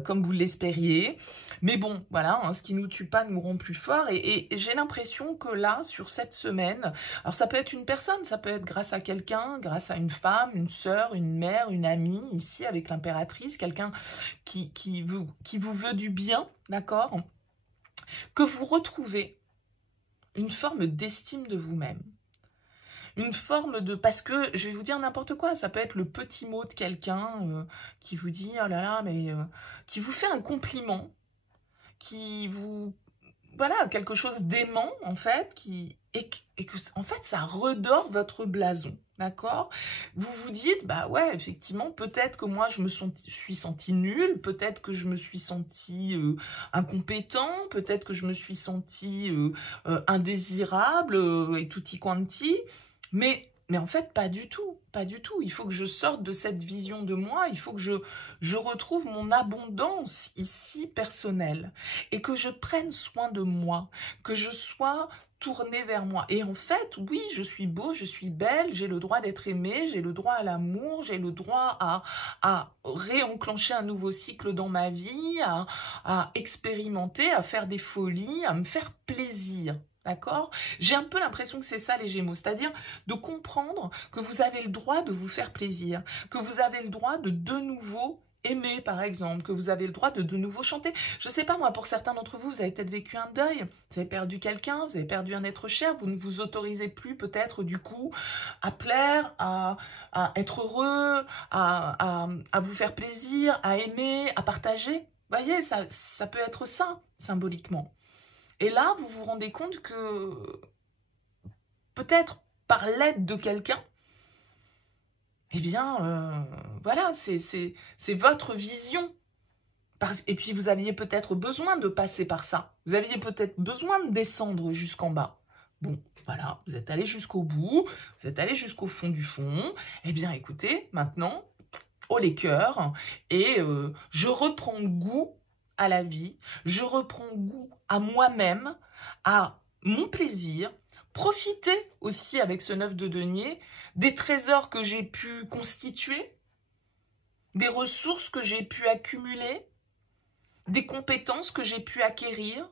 comme vous l'espériez. Mais bon, voilà, hein, ce qui nous tue pas nous rend plus fort. Et j'ai l'impression que là, sur cette semaine, alors ça peut être une personne, ça peut être grâce à quelqu'un, grâce à une femme, une sœur, une mère, une amie, ici avec l'impératrice, quelqu'un qui vous veut du bien, d'accord? Que vous retrouvez une forme d'estime de vous-même. Une forme de... Parce que, je vais vous dire n'importe quoi, ça peut être le petit mot de quelqu'un qui vous dit, oh là là, mais... qui vous fait un compliment, qui vous... Voilà, quelque chose d'aimant, en fait, et que, en fait, ça redore votre blason, d'accord? Vous vous dites, bah ouais, effectivement, peut-être que moi, je me suis senti nulle, peut-être que je me suis senti incompétent, peut-être que je me suis senti indésirable, et tutti quanti, mais en fait, pas du tout, pas du tout. Il faut que je sorte de cette vision de moi, il faut que je retrouve mon abondance ici personnelle et que je prenne soin de moi, que je sois tournée vers moi. Et en fait, oui, je suis beau, je suis belle, j'ai le droit d'être aimée, j'ai le droit à l'amour, j'ai le droit à réenclencher un nouveau cycle dans ma vie, à expérimenter, à faire des folies, à me faire plaisir. D'accord? J'ai un peu l'impression que c'est ça les Gémeaux, c'est-à-dire de comprendre que vous avez le droit de vous faire plaisir, que vous avez le droit de nouveau aimer par exemple, que vous avez le droit de nouveau chanter. Je sais pas moi, pour certains d'entre vous, vous avez peut-être vécu un deuil, vous avez perdu quelqu'un, vous avez perdu un être cher, vous ne vous autorisez plus peut-être du coup à plaire, à être heureux, à vous faire plaisir, à aimer, à partager. Vous voyez, ça peut être ça symboliquement. Et là, vous vous rendez compte que peut-être par l'aide de quelqu'un, eh bien, voilà, c'est votre vision. Et puis, vous aviez peut-être besoin de passer par ça. Vous aviez peut-être besoin de descendre jusqu'en bas. Bon, voilà, vous êtes allé jusqu'au bout, vous êtes allé jusqu'au fond du fond. Eh bien, écoutez, maintenant, haut les cœurs, et je reprends goût à la vie, je reprends goût à moi-même, à mon plaisir, profiter aussi avec ce 9 de denier des trésors que j'ai pu constituer, des ressources que j'ai pu accumuler, des compétences que j'ai pu acquérir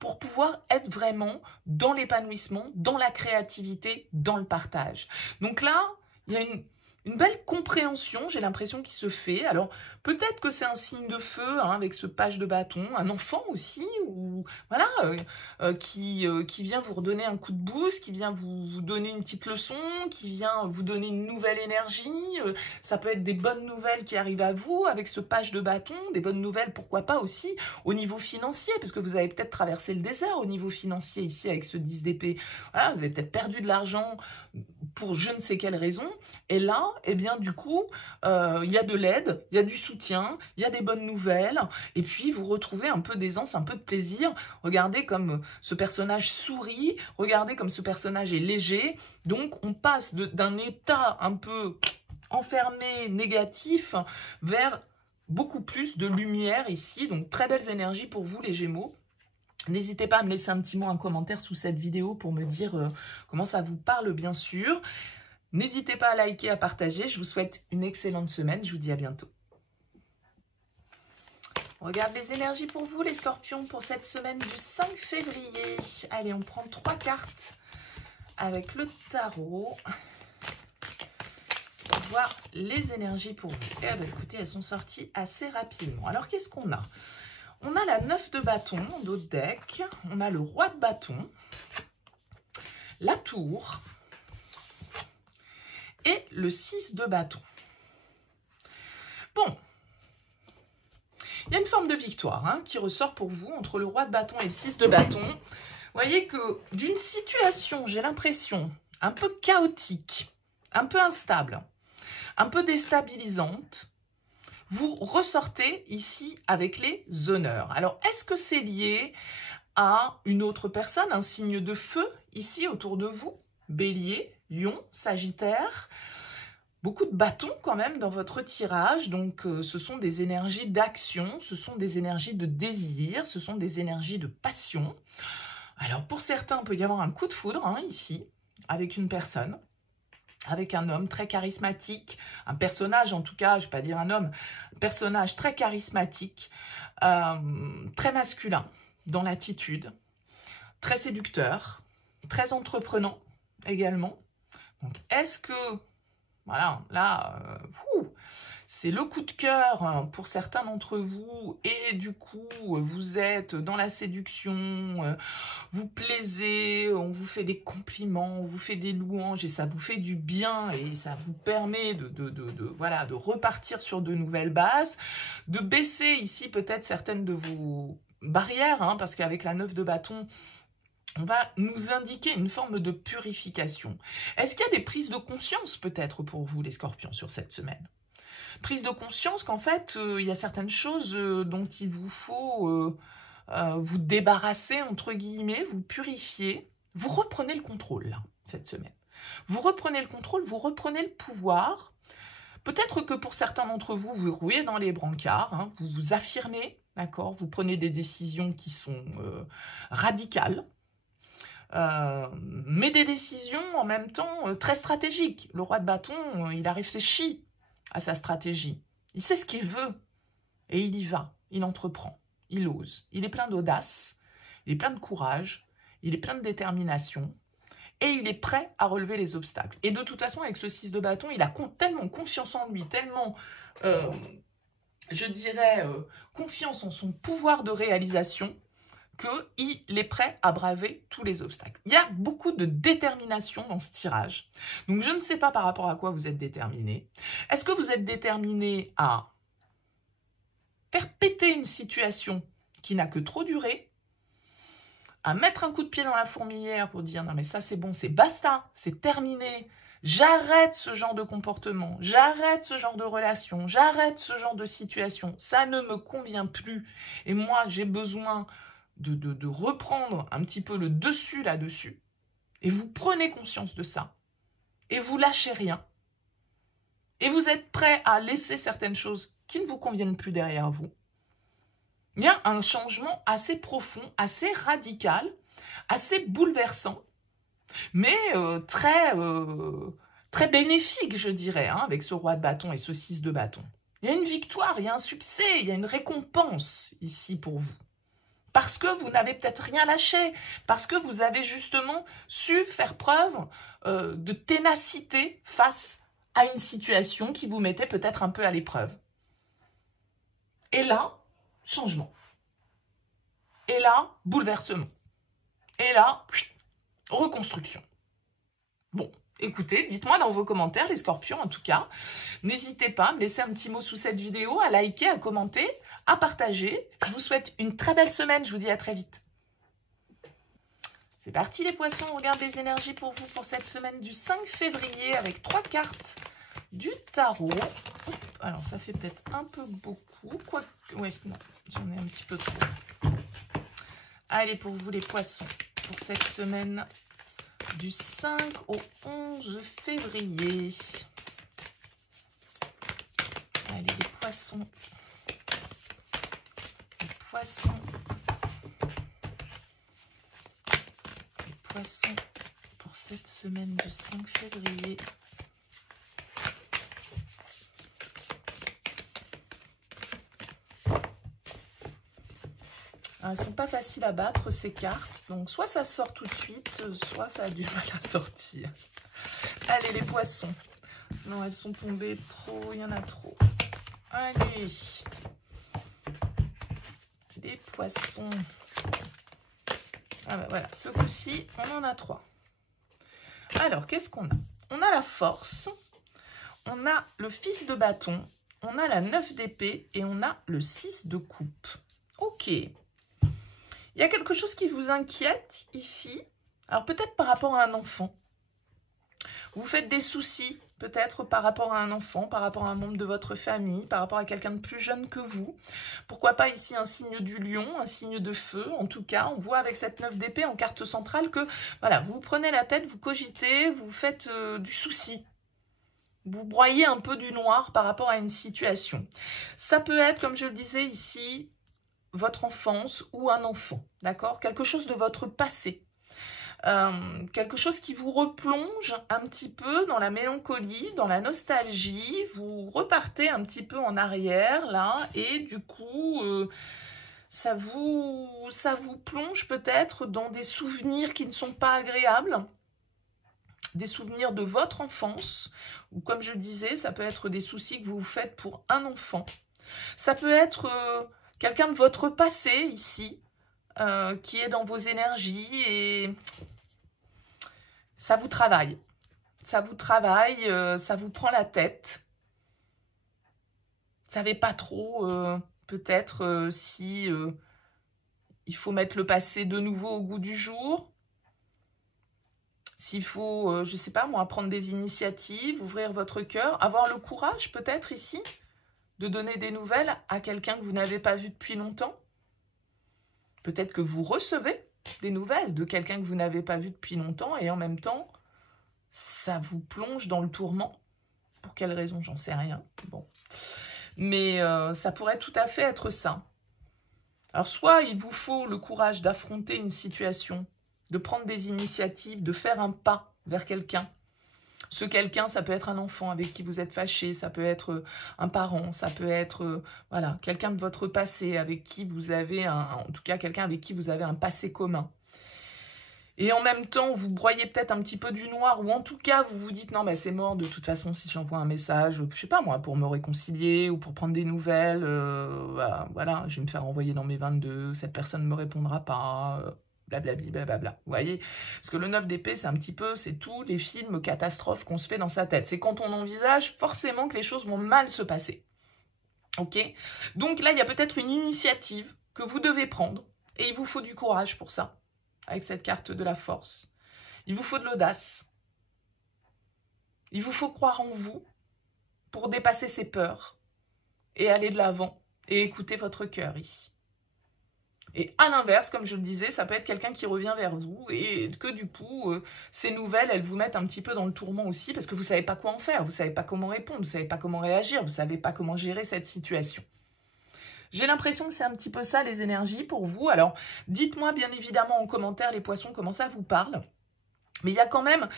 pour pouvoir être vraiment dans l'épanouissement, dans la créativité, dans le partage. Donc là, il y a une belle compréhension, j'ai l'impression, qui se fait. Alors, peut-être que c'est un signe de feu, hein, avec ce page de bâton, un enfant aussi, ou voilà, qui vient vous redonner un coup de boost, qui vient vous donner une petite leçon, qui vient vous donner une nouvelle énergie. Ça peut être des bonnes nouvelles qui arrivent à vous avec ce page de bâton, des bonnes nouvelles, pourquoi pas aussi, au niveau financier, parce que vous avez peut-être traversé le désert au niveau financier ici avec ce 10 d'épée. Voilà, vous avez peut-être perdu de l'argent pour je ne sais quelle raison, et là, eh bien, du coup, il y a de l'aide, il y a du soutien, il y a des bonnes nouvelles, et puis vous retrouvez un peu d'aisance, un peu de plaisir. Regardez comme ce personnage sourit, regardez comme ce personnage est léger. Donc, on passe d'un état un peu enfermé, négatif, vers beaucoup plus de lumière ici. Donc, très belles énergies pour vous, les Gémeaux. N'hésitez pas à me laisser un petit mot, un commentaire sous cette vidéo pour me dire comment ça vous parle, bien sûr. N'hésitez pas à liker, à partager. Je vous souhaite une excellente semaine. Je vous dis à bientôt. On regarde les énergies pour vous, les scorpions, pour cette semaine du 5 février. Allez, on prend 3 cartes avec le tarot. voir les énergies pour vous. Eh bien, écoutez, elles sont sorties assez rapidement. Alors, qu'est-ce qu'on a? On a la 9 de bâton dans d'autres decks. On a le roi de bâton, la tour et le 6 de bâton. Bon, il y a une forme de victoire hein, qui ressort pour vous entre le roi de bâton et le 6 de bâton. Vous voyez que d'une situation, j'ai l'impression, un peu chaotique, un peu instable, un peu déstabilisante, vous ressortez ici avec les honneurs. Alors, est-ce que c'est lié à une autre personne, un signe de feu ici autour de vous? Bélier, Lion, Sagittaire. Beaucoup de bâtons quand même dans votre tirage, donc ce sont des énergies d'action, ce sont des énergies de désir, ce sont des énergies de passion. Alors pour certains, il peut y avoir un coup de foudre hein, ici, avec une personne, avec un homme très charismatique, un personnage en tout cas, je ne vais pas dire un homme, un personnage très charismatique, très masculin dans l'attitude, très séducteur, très entreprenant également. Donc est-ce que, voilà, là, c'est le coup de cœur pour certains d'entre vous et du coup, vous êtes dans la séduction, vous plaisez, on vous fait des compliments, on vous fait des louanges et ça vous fait du bien et ça vous permet voilà, de repartir sur de nouvelles bases, de baisser ici peut-être certaines de vos barrières, hein, parce qu'avec la 9 de bâton, on va nous indiquer une forme de purification. Est-ce qu'il y a des prises de conscience peut-être pour vous les scorpions sur cette semaine? Prise de conscience qu'en fait, il y a certaines choses dont il vous faut vous débarrasser, entre guillemets, vous purifier. Vous reprenez le contrôle, là, cette semaine. Vous reprenez le contrôle, vous reprenez le pouvoir. Peut-être que pour certains d'entre vous, vous roulez dans les brancards, hein, vous vous affirmez, d'accord? Vous prenez des décisions qui sont radicales. Mais des décisions en même temps très stratégiques. Le roi de bâton, il a réfléchi à sa stratégie. Il sait ce qu'il veut et il y va, il entreprend, il ose. Il est plein d'audace, il est plein de courage, il est plein de détermination et il est prêt à relever les obstacles. Et de toute façon, avec ce 6 de bâton, il a tellement confiance en lui, tellement, je dirais, confiance en son pouvoir de réalisation qu'il est prêt à braver tous les obstacles. Il y a beaucoup de détermination dans ce tirage. Donc, je ne sais pas par rapport à quoi vous êtes déterminé. Est-ce que vous êtes déterminé à faire péter une situation qui n'a que trop duré, à mettre un coup de pied dans la fourmilière pour dire « Non, mais ça, c'est bon, c'est basta, c'est terminé. J'arrête ce genre de comportement, j'arrête ce genre de relation, j'arrête ce genre de situation. Ça ne me convient plus. Et moi, j'ai besoin... De reprendre un petit peu le dessus là-dessus, et vous prenez conscience de ça, et vous lâchez rien, et vous êtes prêt à laisser certaines choses qui ne vous conviennent plus derrière vous. Il y a un changement assez profond, assez radical, assez bouleversant, mais très bénéfique, je dirais, hein, avec ce roi de bâton et ce 6 de bâton. Il y a une victoire, il y a un succès, il y a une récompense ici pour vous. Parce que vous n'avez peut-être rien lâché, parce que vous avez justement su faire preuve de ténacité face à une situation qui vous mettait peut-être un peu à l'épreuve. Et là, changement. Et là, bouleversement. Et là, reconstruction. Bon, écoutez, dites-moi dans vos commentaires, les scorpions en tout cas. N'hésitez pas à me laisser un petit mot sous cette vidéo, à liker, à commenter, à partager. Je vous souhaite une très belle semaine. Je vous dis à très vite. C'est parti les poissons. On regarde les énergies pour vous pour cette semaine du 5 février avec 3 cartes du tarot. Hop, alors ça fait peut-être un peu beaucoup. Quoi... Ouais, non, j'en ai un petit peu trop. Allez, pour vous les poissons, pour cette semaine du 5 au 11 février. Allez, les poissons. Les poissons. Les poissons pour cette semaine du 5 février. Elles ne sont pas faciles à battre, ces cartes. Donc, soit ça sort tout de suite, soit ça a du mal à sortir. Allez, les poissons. Non, elles sont tombées trop, il y en a trop. Allez. Des poissons. Ah ben voilà, ce coup-ci, on en a 3. Alors, qu'est-ce qu'on a? On a la force, on a le fils de bâton, on a la 9 d'épée et on a le 6 de coupe. Ok. Il y a quelque chose qui vous inquiète ici. Alors, peut-être par rapport à un enfant. Vous faites des soucis, peut-être par rapport à un enfant, par rapport à un membre de votre famille, par rapport à quelqu'un de plus jeune que vous. Pourquoi pas ici un signe du lion, un signe de feu. En tout cas, on voit avec cette 9 d'épée en carte centrale que voilà, vous prenez la tête, vous cogitez, vous faites du souci. Vous broyez un peu du noir par rapport à une situation. Ça peut être, comme je le disais ici, votre enfance ou un enfant, d'accord? Quelque chose de votre passé. Quelque chose qui vous replonge un petit peu dans la mélancolie, dans la nostalgie. Vous repartez un petit peu en arrière, là, et du coup, ça vous plonge peut-être dans des souvenirs qui ne sont pas agréables, des souvenirs de votre enfance, ou comme je le disais, ça peut être des soucis que vous vous faites pour un enfant. Ça peut être quelqu'un de votre passé, ici, qui est dans vos énergies et ça vous travaille. Ça vous travaille, ça vous prend la tête. Vous ne savez pas trop, peut-être, si il faut mettre le passé de nouveau au goût du jour. S'il faut, je ne sais pas moi, prendre des initiatives, ouvrir votre cœur, avoir le courage peut-être ici, de donner des nouvelles à quelqu'un que vous n'avez pas vu depuis longtemps. Peut-être que vous recevez des nouvelles de quelqu'un que vous n'avez pas vu depuis longtemps et en même temps, ça vous plonge dans le tourment. Pour quelle raison, j'en sais rien. Bon. Mais ça pourrait tout à fait être ça. Alors soit il vous faut le courage d'affronter une situation, de prendre des initiatives, de faire un pas vers quelqu'un. Ce quelqu'un, ça peut être un enfant avec qui vous êtes fâché, ça peut être un parent, ça peut être voilà, quelqu'un de votre passé avec qui vous avez en tout cas quelqu'un avec qui vous avez un passé commun. Et en même temps, vous broyez peut-être un petit peu du noir, ou en tout cas, vous vous dites, non, mais c'est mort, de toute façon, si j'envoie un message, je sais pas moi, pour me réconcilier, ou pour prendre des nouvelles, voilà, je vais me faire envoyer dans mes 22, cette personne ne me répondra pas, blablabli, blablabla, vous voyez? Parce que le 9 d'épée, c'est un petit peu, c'est tous les films catastrophes qu'on se fait dans sa tête. C'est quand on envisage forcément que les choses vont mal se passer. Ok? Donc là, il y a peut-être une initiative que vous devez prendre, et il vous faut du courage pour ça. Avec cette carte de la force. Il vous faut de l'audace. Il vous faut croire en vous pour dépasser ses peurs et aller de l'avant et écouter votre cœur ici. Et à l'inverse, comme je le disais, ça peut être quelqu'un qui revient vers vous et que du coup, ces nouvelles, elles vous mettent un petit peu dans le tourment aussi parce que vous ne savez pas quoi en faire, vous ne savez pas comment répondre, vous ne savez pas comment réagir, vous ne savez pas comment gérer cette situation. J'ai l'impression que c'est un petit peu ça les énergies pour vous. Alors, dites-moi bien évidemment en commentaire les poissons comment ça vous parle. Mais il y a quand même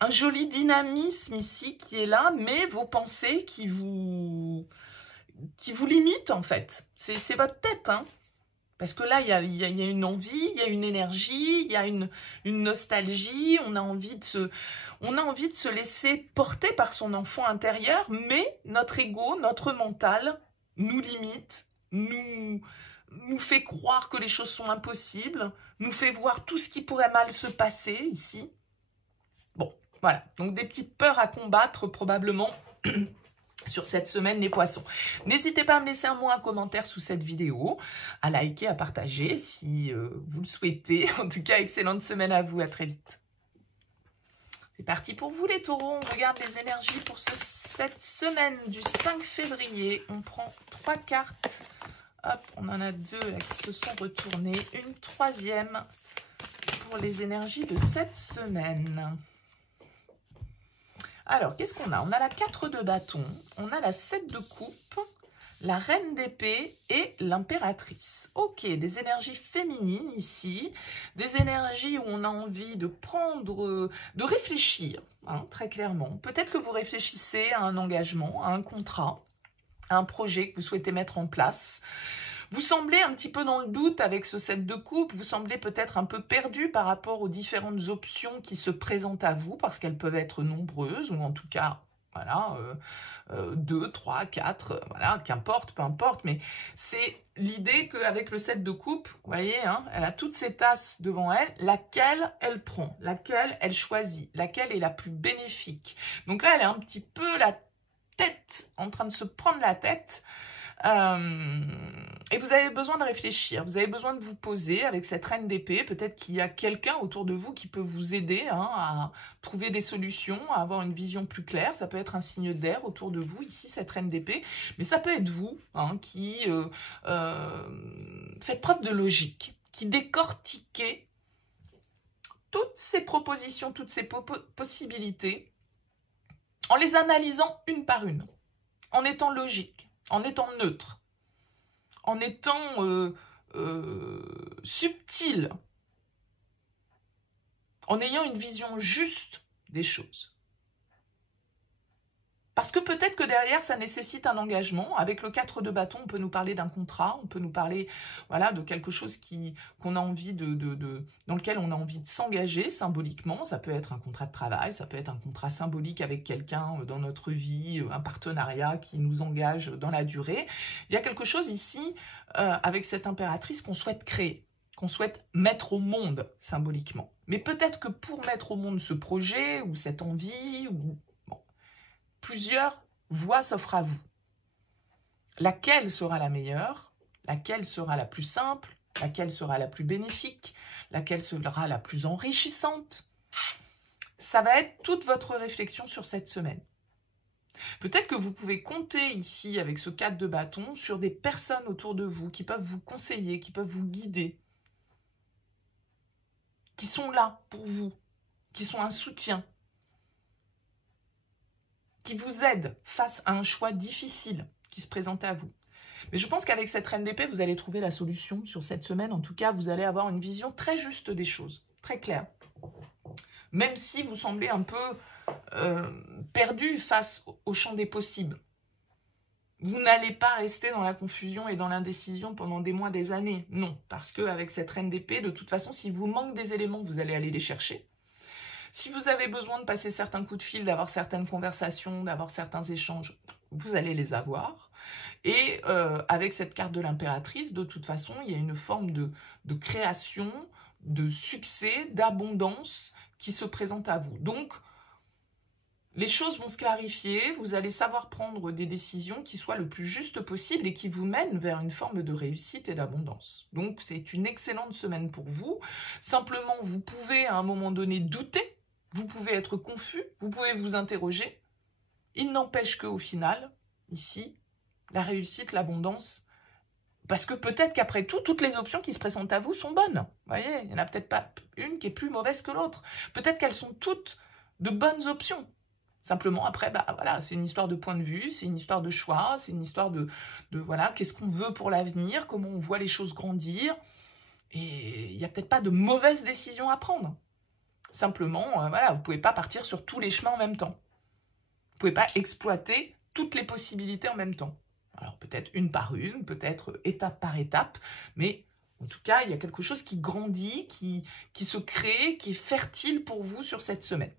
un joli dynamisme ici qui est là, mais vos pensées qui vous limitent en fait. C'est votre tête, hein. Parce que là, il y a une envie, il y a une énergie, il y a une nostalgie, on a envie de se laisser porter par son enfant intérieur, mais notre ego, notre mental nous limite, nous fait croire que les choses sont impossibles, nous fait voir tout ce qui pourrait mal se passer ici. Bon, voilà. Donc des petites peurs à combattre probablement sur cette semaine les poissons. N'hésitez pas à me laisser un mot, un commentaire sous cette vidéo, à liker, à partager si vous le souhaitez. En tout cas, excellente semaine à vous, à très vite. C'est parti pour vous les taureaux, on regarde les énergies pour cette semaine du 5 février. On prend 3 cartes. Hop, on en a 2 là, qui se sont retournées. Une troisième pour les énergies de cette semaine. Alors, qu'est-ce qu'on a? On a la 4 de bâton, on a la 7 de coupe, la reine d'épée et l'impératrice. Ok, des énergies féminines ici, des énergies où on a envie de prendre, de réfléchir, hein, très clairement. Peut-être que vous réfléchissez à un engagement, à un contrat, à un projet que vous souhaitez mettre en place. Vous semblez un petit peu dans le doute avec ce 7 de coupe, vous semblez peut-être un peu perdu par rapport aux différentes options qui se présentent à vous, parce qu'elles peuvent être nombreuses, ou en tout cas, Voilà, 2, 3, 4, voilà, qu'importe, peu importe, mais c'est l'idée qu'avec le 7 de coupe, vous voyez, hein, elle a toutes ces tasses devant elle, laquelle elle prend, laquelle elle choisit, laquelle est la plus bénéfique. Donc là, elle est un petit peu la tête, en train de se prendre la tête, et vous avez besoin de réfléchir, vous avez besoin de vous poser avec cette reine d'épée. Peut-être qu'il y a quelqu'un autour de vous qui peut vous aider hein, à trouver des solutions, à avoir une vision plus claire. Ça peut être un signe d'air autour de vous, ici, cette reine d'épée. Mais ça peut être vous hein, qui faites preuve de logique, qui décortiquez toutes ces propositions, toutes ces possibilités, en les analysant une par une, en étant logique, en étant neutre, en étant subtil, en ayant une vision juste des choses. Parce que peut-être que derrière, ça nécessite un engagement. Avec le 4 de bâton, on peut nous parler d'un contrat, on peut nous parler voilà, de quelque chose qu'on a envie dans lequel on a envie de s'engager symboliquement. Ça peut être un contrat de travail, ça peut être un contrat symbolique avec quelqu'un dans notre vie, un partenariat qui nous engage dans la durée. Il y a quelque chose ici, avec cette impératrice, qu'on souhaite créer, qu'on souhaite mettre au monde symboliquement. Mais peut-être que pour mettre au monde ce projet, ou cette envie, ou plusieurs voies s'offrent à vous. Laquelle sera la meilleure? Laquelle sera la plus simple? Laquelle sera la plus bénéfique? Laquelle sera la plus enrichissante? Ça va être toute votre réflexion sur cette semaine. Peut-être que vous pouvez compter ici, avec ce 4 de bâton, sur des personnes autour de vous qui peuvent vous conseiller, qui peuvent vous guider, qui sont là pour vous, qui sont un soutien, qui vous aide face à un choix difficile qui se présente à vous. Mais je pense qu'avec cette reine d'épée, vous allez trouver la solution sur cette semaine. En tout cas, vous allez avoir une vision très juste des choses, très claire. Même si vous semblez un peu perdu face au champ des possibles. Vous n'allez pas rester dans la confusion et dans l'indécision pendant des mois, des années. Non, parce qu'avec cette reine d'épée, de toute façon, s'il vous manque des éléments, vous allez aller les chercher. Si vous avez besoin de passer certains coups de fil, d'avoir certaines conversations, d'avoir certains échanges, vous allez les avoir. Et avec cette carte de l'impératrice, de toute façon, il y a une forme de création, de succès, d'abondance qui se présente à vous. Donc, les choses vont se clarifier, vous allez savoir prendre des décisions qui soient le plus justes possible et qui vous mènent vers une forme de réussite et d'abondance. Donc, c'est une excellente semaine pour vous. Simplement, vous pouvez à un moment donné douter, vous pouvez être confus, vous pouvez vous interroger. Il n'empêche qu'au final, ici, la réussite, l'abondance, parce que peut-être qu'après tout, toutes les options qui se présentent à vous sont bonnes. Vous voyez, il n'y en a peut-être pas une qui est plus mauvaise que l'autre. Peut-être qu'elles sont toutes de bonnes options. Simplement, après, bah, voilà, c'est une histoire de point de vue, c'est une histoire de choix, c'est une histoire de voilà, qu'est-ce qu'on veut pour l'avenir, comment on voit les choses grandir. Et il n'y a peut-être pas de mauvaises décisions à prendre. Simplement, voilà, vous ne pouvez pas partir sur tous les chemins en même temps. Vous ne pouvez pas exploiter toutes les possibilités en même temps. Alors peut-être une par une, peut-être étape par étape, mais en tout cas, il y a quelque chose qui grandit, qui se crée, qui est fertile pour vous sur cette semaine.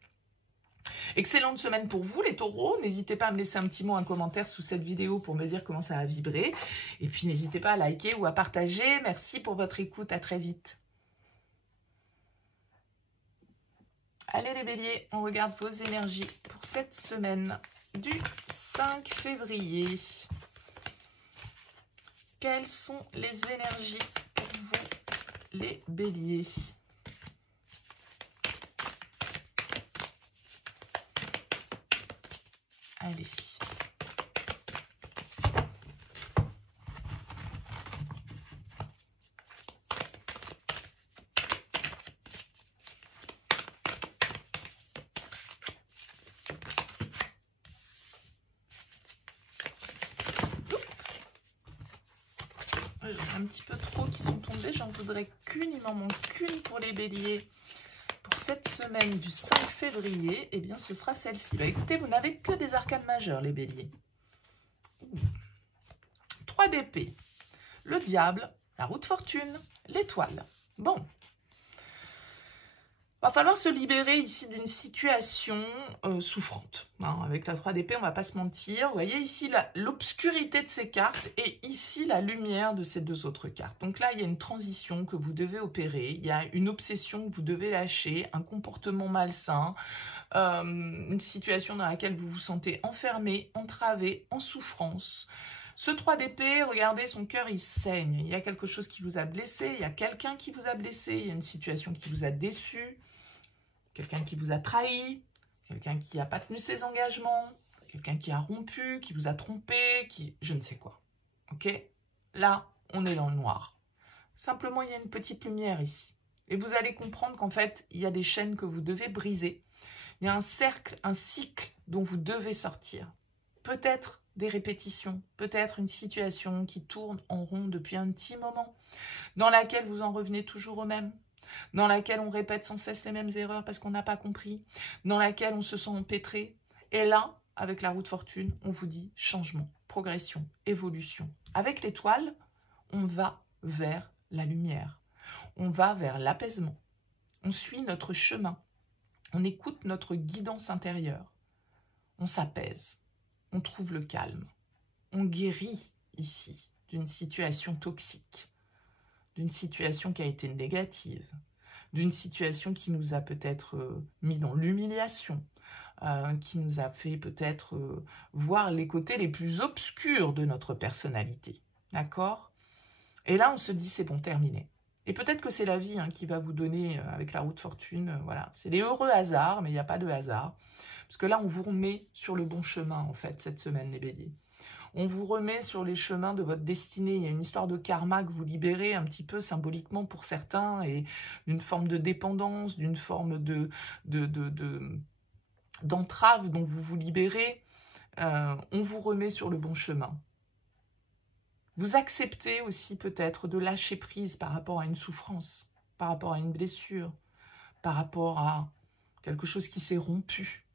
Excellente semaine pour vous les taureaux, n'hésitez pas à me laisser un petit mot, un commentaire sous cette vidéo pour me dire comment ça a vibré. Et puis n'hésitez pas à liker ou à partager, merci pour votre écoute, à très vite. Allez les béliers, on regarde vos énergies pour cette semaine du 5 février. Quelles sont les énergies pour vous les béliers ? Allez. J'en ai un petit peu trop qui sont tombés, j'en voudrais qu'une, il m'en manque qu'une pour les béliers. Pour cette semaine du 5 février, eh bien ce sera celle-ci. Bah, écoutez, vous n'avez que des arcanes majeures, les béliers. 3 d'épée, le diable, la roue de fortune, l'étoile. Bon. Va falloir se libérer ici d'une situation souffrante. Hein, avec la 3 d'épée, on va pas se mentir. Vous voyez ici l'obscurité de ces cartes et ici la lumière de ces 2 autres cartes. Donc là, il y a une transition que vous devez opérer. Il y a une obsession que vous devez lâcher, un comportement malsain, une situation dans laquelle vous vous sentez enfermé, entravé, en souffrance. Ce 3 d'épée, regardez, son cœur, il saigne. Il y a quelque chose qui vous a blessé, il y a quelqu'un qui vous a blessé, il y a une situation qui vous a déçu, quelqu'un qui vous a trahi, quelqu'un qui n'a pas tenu ses engagements, quelqu'un qui a rompu, qui vous a trompé, qui... je ne sais quoi. Ok? Là, on est dans le noir. Simplement, il y a une petite lumière ici. Et vous allez comprendre qu'en fait, il y a des chaînes que vous devez briser. Il y a un cercle, un cycle dont vous devez sortir. Peut-être des répétitions, peut-être une situation qui tourne en rond depuis un petit moment, dans laquelle vous en revenez toujours au même, dans laquelle on répète sans cesse les mêmes erreurs parce qu'on n'a pas compris, dans laquelle on se sent empêtré. Et là, avec la roue de fortune, on vous dit changement, progression, évolution. Avec l'étoile, on va vers la lumière, on va vers l'apaisement, on suit notre chemin, on écoute notre guidance intérieure, on s'apaise. On trouve le calme. On guérit ici d'une situation toxique, d'une situation qui a été négative, d'une situation qui nous a peut-être mis dans l'humiliation, qui nous a fait peut-être voir les côtés les plus obscurs de notre personnalité. D'accord? Et là, on se dit, c'est bon, terminé. Et peut-être que c'est la vie qui va vous donner, avec la roue de fortune, voilà. C'est les heureux hasards, mais il n'y a pas de hasard. Parce que là, on vous remet sur le bon chemin, en fait, cette semaine, les béliers. On vous remet sur les chemins de votre destinée. Il y a une histoire de karma que vous libérez un petit peu symboliquement pour certains, et d'une forme de dépendance, d'une forme d'entrave dont vous vous libérez. On vous remet sur le bon chemin. Vous acceptez aussi peut-être de lâcher prise par rapport à une souffrance, par rapport à une blessure, par rapport à quelque chose qui s'est rompu.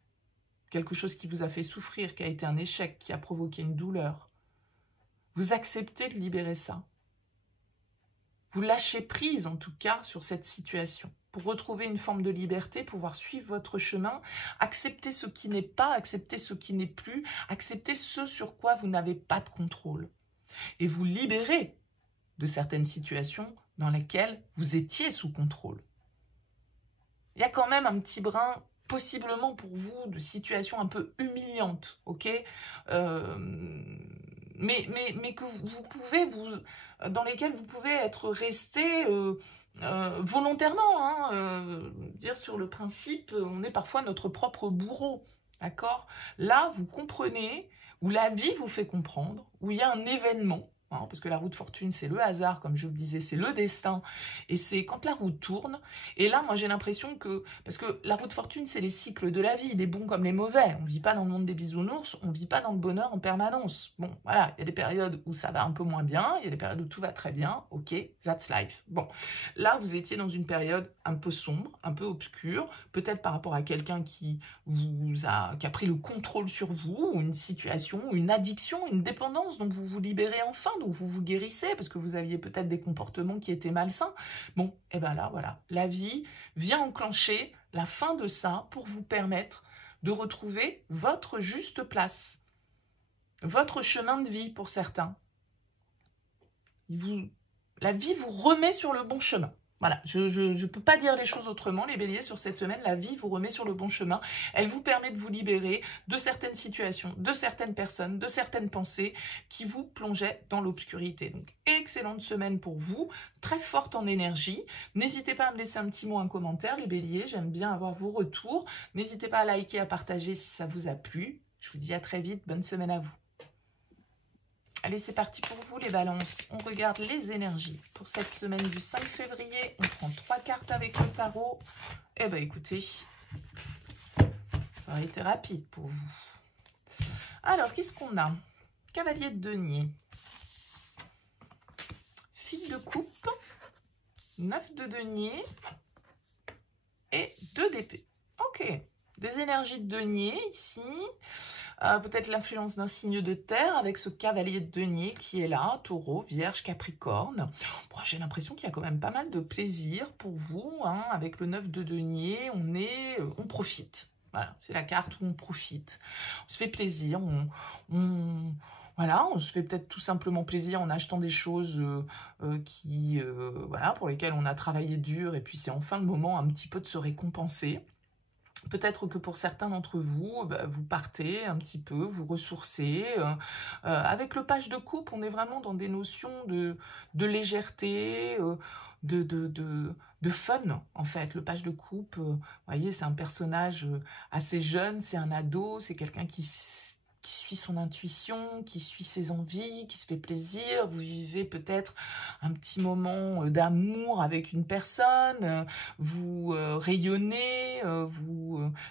Quelque chose qui vous a fait souffrir, qui a été un échec, qui a provoqué une douleur. Vous acceptez de libérer ça. Vous lâchez prise, en tout cas, sur cette situation. Pour retrouver une forme de liberté, pouvoir suivre votre chemin, accepter ce qui n'est pas, accepter ce qui n'est plus, accepter ce sur quoi vous n'avez pas de contrôle. Et vous libérer de certaines situations dans lesquelles vous étiez sous contrôle. Il y a quand même un petit brin possiblement pour vous de situation un peu humiliante, ok, mais que vous pouvez dans lesquelles vous pouvez être resté volontairement, dire sur le principe, on est parfois notre propre bourreau, d'accord. Là, vous comprenez, où la vie vous fait comprendre, où il y a un événement. Parce que la roue de fortune, c'est le hasard, comme je vous le disais, c'est le destin. Et c'est quand la roue tourne. Et là, moi, j'ai l'impression que... Parce que la roue de fortune, c'est les cycles de la vie, les bons comme les mauvais. On ne vit pas dans le monde des bisounours, on ne vit pas dans le bonheur en permanence. Bon, voilà, il y a des périodes où ça va un peu moins bien, il y a des périodes où tout va très bien. Ok, that's life. Bon, là, vous étiez dans une période un peu sombre, un peu obscure, peut-être par rapport à quelqu'un qui a pris le contrôle sur vous, ou une situation, une addiction, une dépendance dont vous vous libérez enfin, dont vous vous guérissez, parce que vous aviez peut-être des comportements qui étaient malsains. Bon, et bien là, voilà, la vie vient enclencher la fin de ça pour vous permettre de retrouver votre juste place, votre chemin de vie pour certains. La vie vous remet sur le bon chemin. Voilà, je ne peux pas dire les choses autrement, les béliers, sur cette semaine, la vie vous remet sur le bon chemin. Elle vous permet de vous libérer de certaines situations, de certaines personnes, de certaines pensées qui vous plongeaient dans l'obscurité. Donc, excellente semaine pour vous, très forte en énergie. N'hésitez pas à me laisser un petit mot, un commentaire, les béliers, j'aime bien avoir vos retours. N'hésitez pas à liker, à partager si ça vous a plu. Je vous dis à très vite, bonne semaine à vous. Allez, c'est parti pour vous les balances. On regarde les énergies pour cette semaine du 5 février. On prend 3 cartes avec le tarot. Eh bien, écoutez, ça a été rapide pour vous. Alors, qu'est-ce qu'on a? Cavalier de denier. Fille de coupe. 9 de denier. Et 2 d'épée. Ok, des énergies de denier ici. Peut-être l'influence d'un signe de terre avec ce cavalier de denier qui est là, taureau, vierge, capricorne. Bon, j'ai l'impression qu'il y a quand même pas mal de plaisir pour vous. Hein. Avec le 9 de denier, on profite. Voilà, c'est la carte où on profite. On se fait plaisir, voilà, on se fait peut-être tout simplement plaisir en achetant des choses voilà, pour lesquelles on a travaillé dur et puis c'est enfin le moment un petit peu de se récompenser. Peut-être que pour certains d'entre vous, vous partez un petit peu, vous ressourcez. Avec le page de coupe, on est vraiment dans des notions de légèreté, de fun, en fait. Le page de coupe, vous voyez, c'est un personnage assez jeune, c'est un ado, c'est quelqu'un qui suit son intuition, qui suit ses envies, qui se fait plaisir. Vous vivez peut-être un petit moment d'amour avec une personne, vous rayonnez,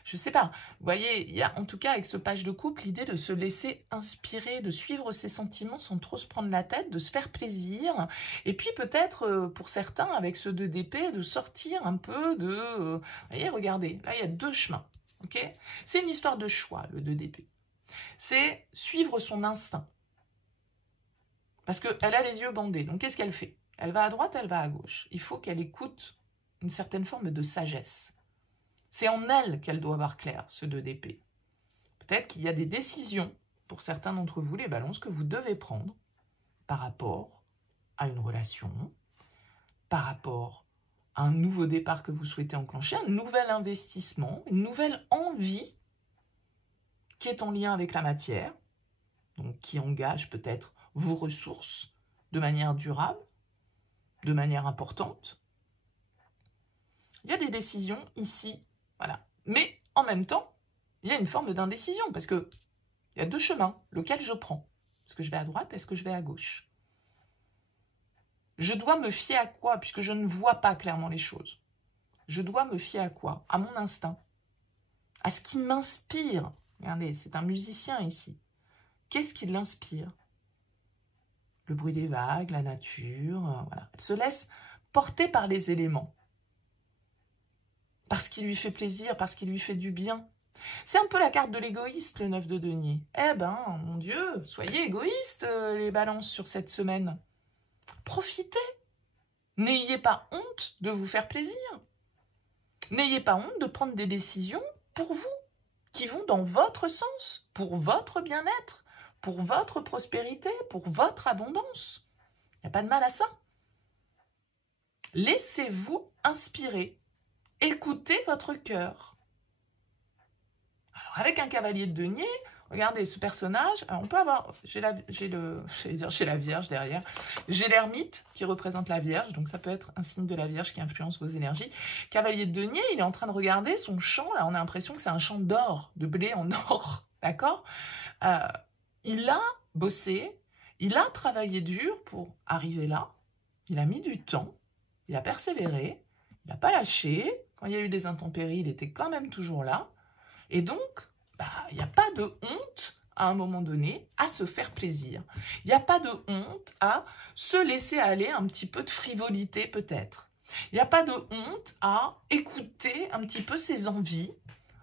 je sais pas. Vous voyez, il y a en tout cas avec ce page de couple l'idée de se laisser inspirer, de suivre ses sentiments sans trop se prendre la tête, de se faire plaisir. Et puis peut-être pour certains avec ce 2 d'épée, de sortir un peu de... vous voyez, regardez, là il y a 2 chemins. Okay, c'est une histoire de choix, le 2 d'épée. C'est suivre son instinct. Parce qu'elle a les yeux bandés. Donc, qu'est-ce qu'elle fait? Elle va à droite, elle va à gauche. Il faut qu'elle écoute une certaine forme de sagesse. C'est en elle qu'elle doit voir clair, ce 2 d'épée. Peut-être qu'il y a des décisions, pour certains d'entre vous, les balances, que vous devez prendre par rapport à une relation, par rapport à un nouveau départ que vous souhaitez enclencher, un nouvel investissement, une nouvelle envie qui est en lien avec la matière, donc qui engage peut-être vos ressources de manière durable, de manière importante. Il y a des décisions ici, voilà. Mais en même temps, il y a une forme d'indécision, parce qu'il y a 2 chemins, lequel je prends. Est-ce que je vais à droite, est-ce que je vais à gauche? Je dois me fier à quoi, puisque je ne vois pas clairement les choses? Je dois me fier à quoi? À mon instinct, à ce qui m'inspire. Regardez, c'est un musicien ici. Qu'est-ce qui l'inspire? Le bruit des vagues, la nature, voilà. Elle se laisse porter par les éléments. Parce qu'il lui fait plaisir, parce qu'il lui fait du bien. C'est un peu la carte de l'égoïste, le 9 de denier. Eh ben, mon Dieu, soyez égoïstes, les balances, sur cette semaine. Profitez. N'ayez pas honte de vous faire plaisir. N'ayez pas honte de prendre des décisions pour vous, qui vont dans votre sens, pour votre bien-être, pour votre prospérité, pour votre abondance. Il n'y a pas de mal à ça. Laissez-vous inspirer. Écoutez votre cœur. Alors, avec un cavalier de denier, regardez ce personnage. Alors, on peut avoir... J'ai la Vierge derrière. J'ai l'ermite qui représente la Vierge. Donc, ça peut être un signe de la Vierge qui influence vos énergies. Cavalier de denier, il est en train de regarder son champ. Là, on a l'impression que c'est un champ d'or, de blé en or. D'accord? Il a bossé, il a travaillé dur pour arriver là. Il a mis du temps, il a persévéré, il n'a pas lâché. Quand il y a eu des intempéries, il était quand même toujours là. Et donc, il n'y a pas de honte à un moment donné à se faire plaisir. Il n'y a pas de honte à se laisser aller un petit peu de frivolité peut-être. Il n'y a pas de honte à écouter un petit peu ses envies,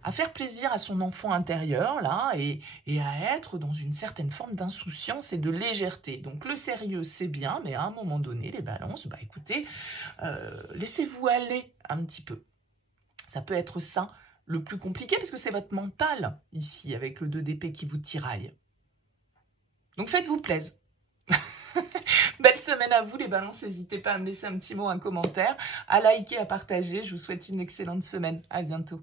à faire plaisir à son enfant intérieur, là, et à être dans une certaine forme d'insouciance et de légèreté. Donc le sérieux, c'est bien, mais à un moment donné, les balances, écoutez, laissez-vous aller un petit peu. Ça peut être ça le plus compliqué, parce que c'est votre mental, ici, avec le 2 d'épée qui vous tiraille. Donc faites-vous plaisir. Belle semaine à vous les balances, n'hésitez pas à me laisser un petit mot, un commentaire, à liker, à partager. Je vous souhaite une excellente semaine. À bientôt.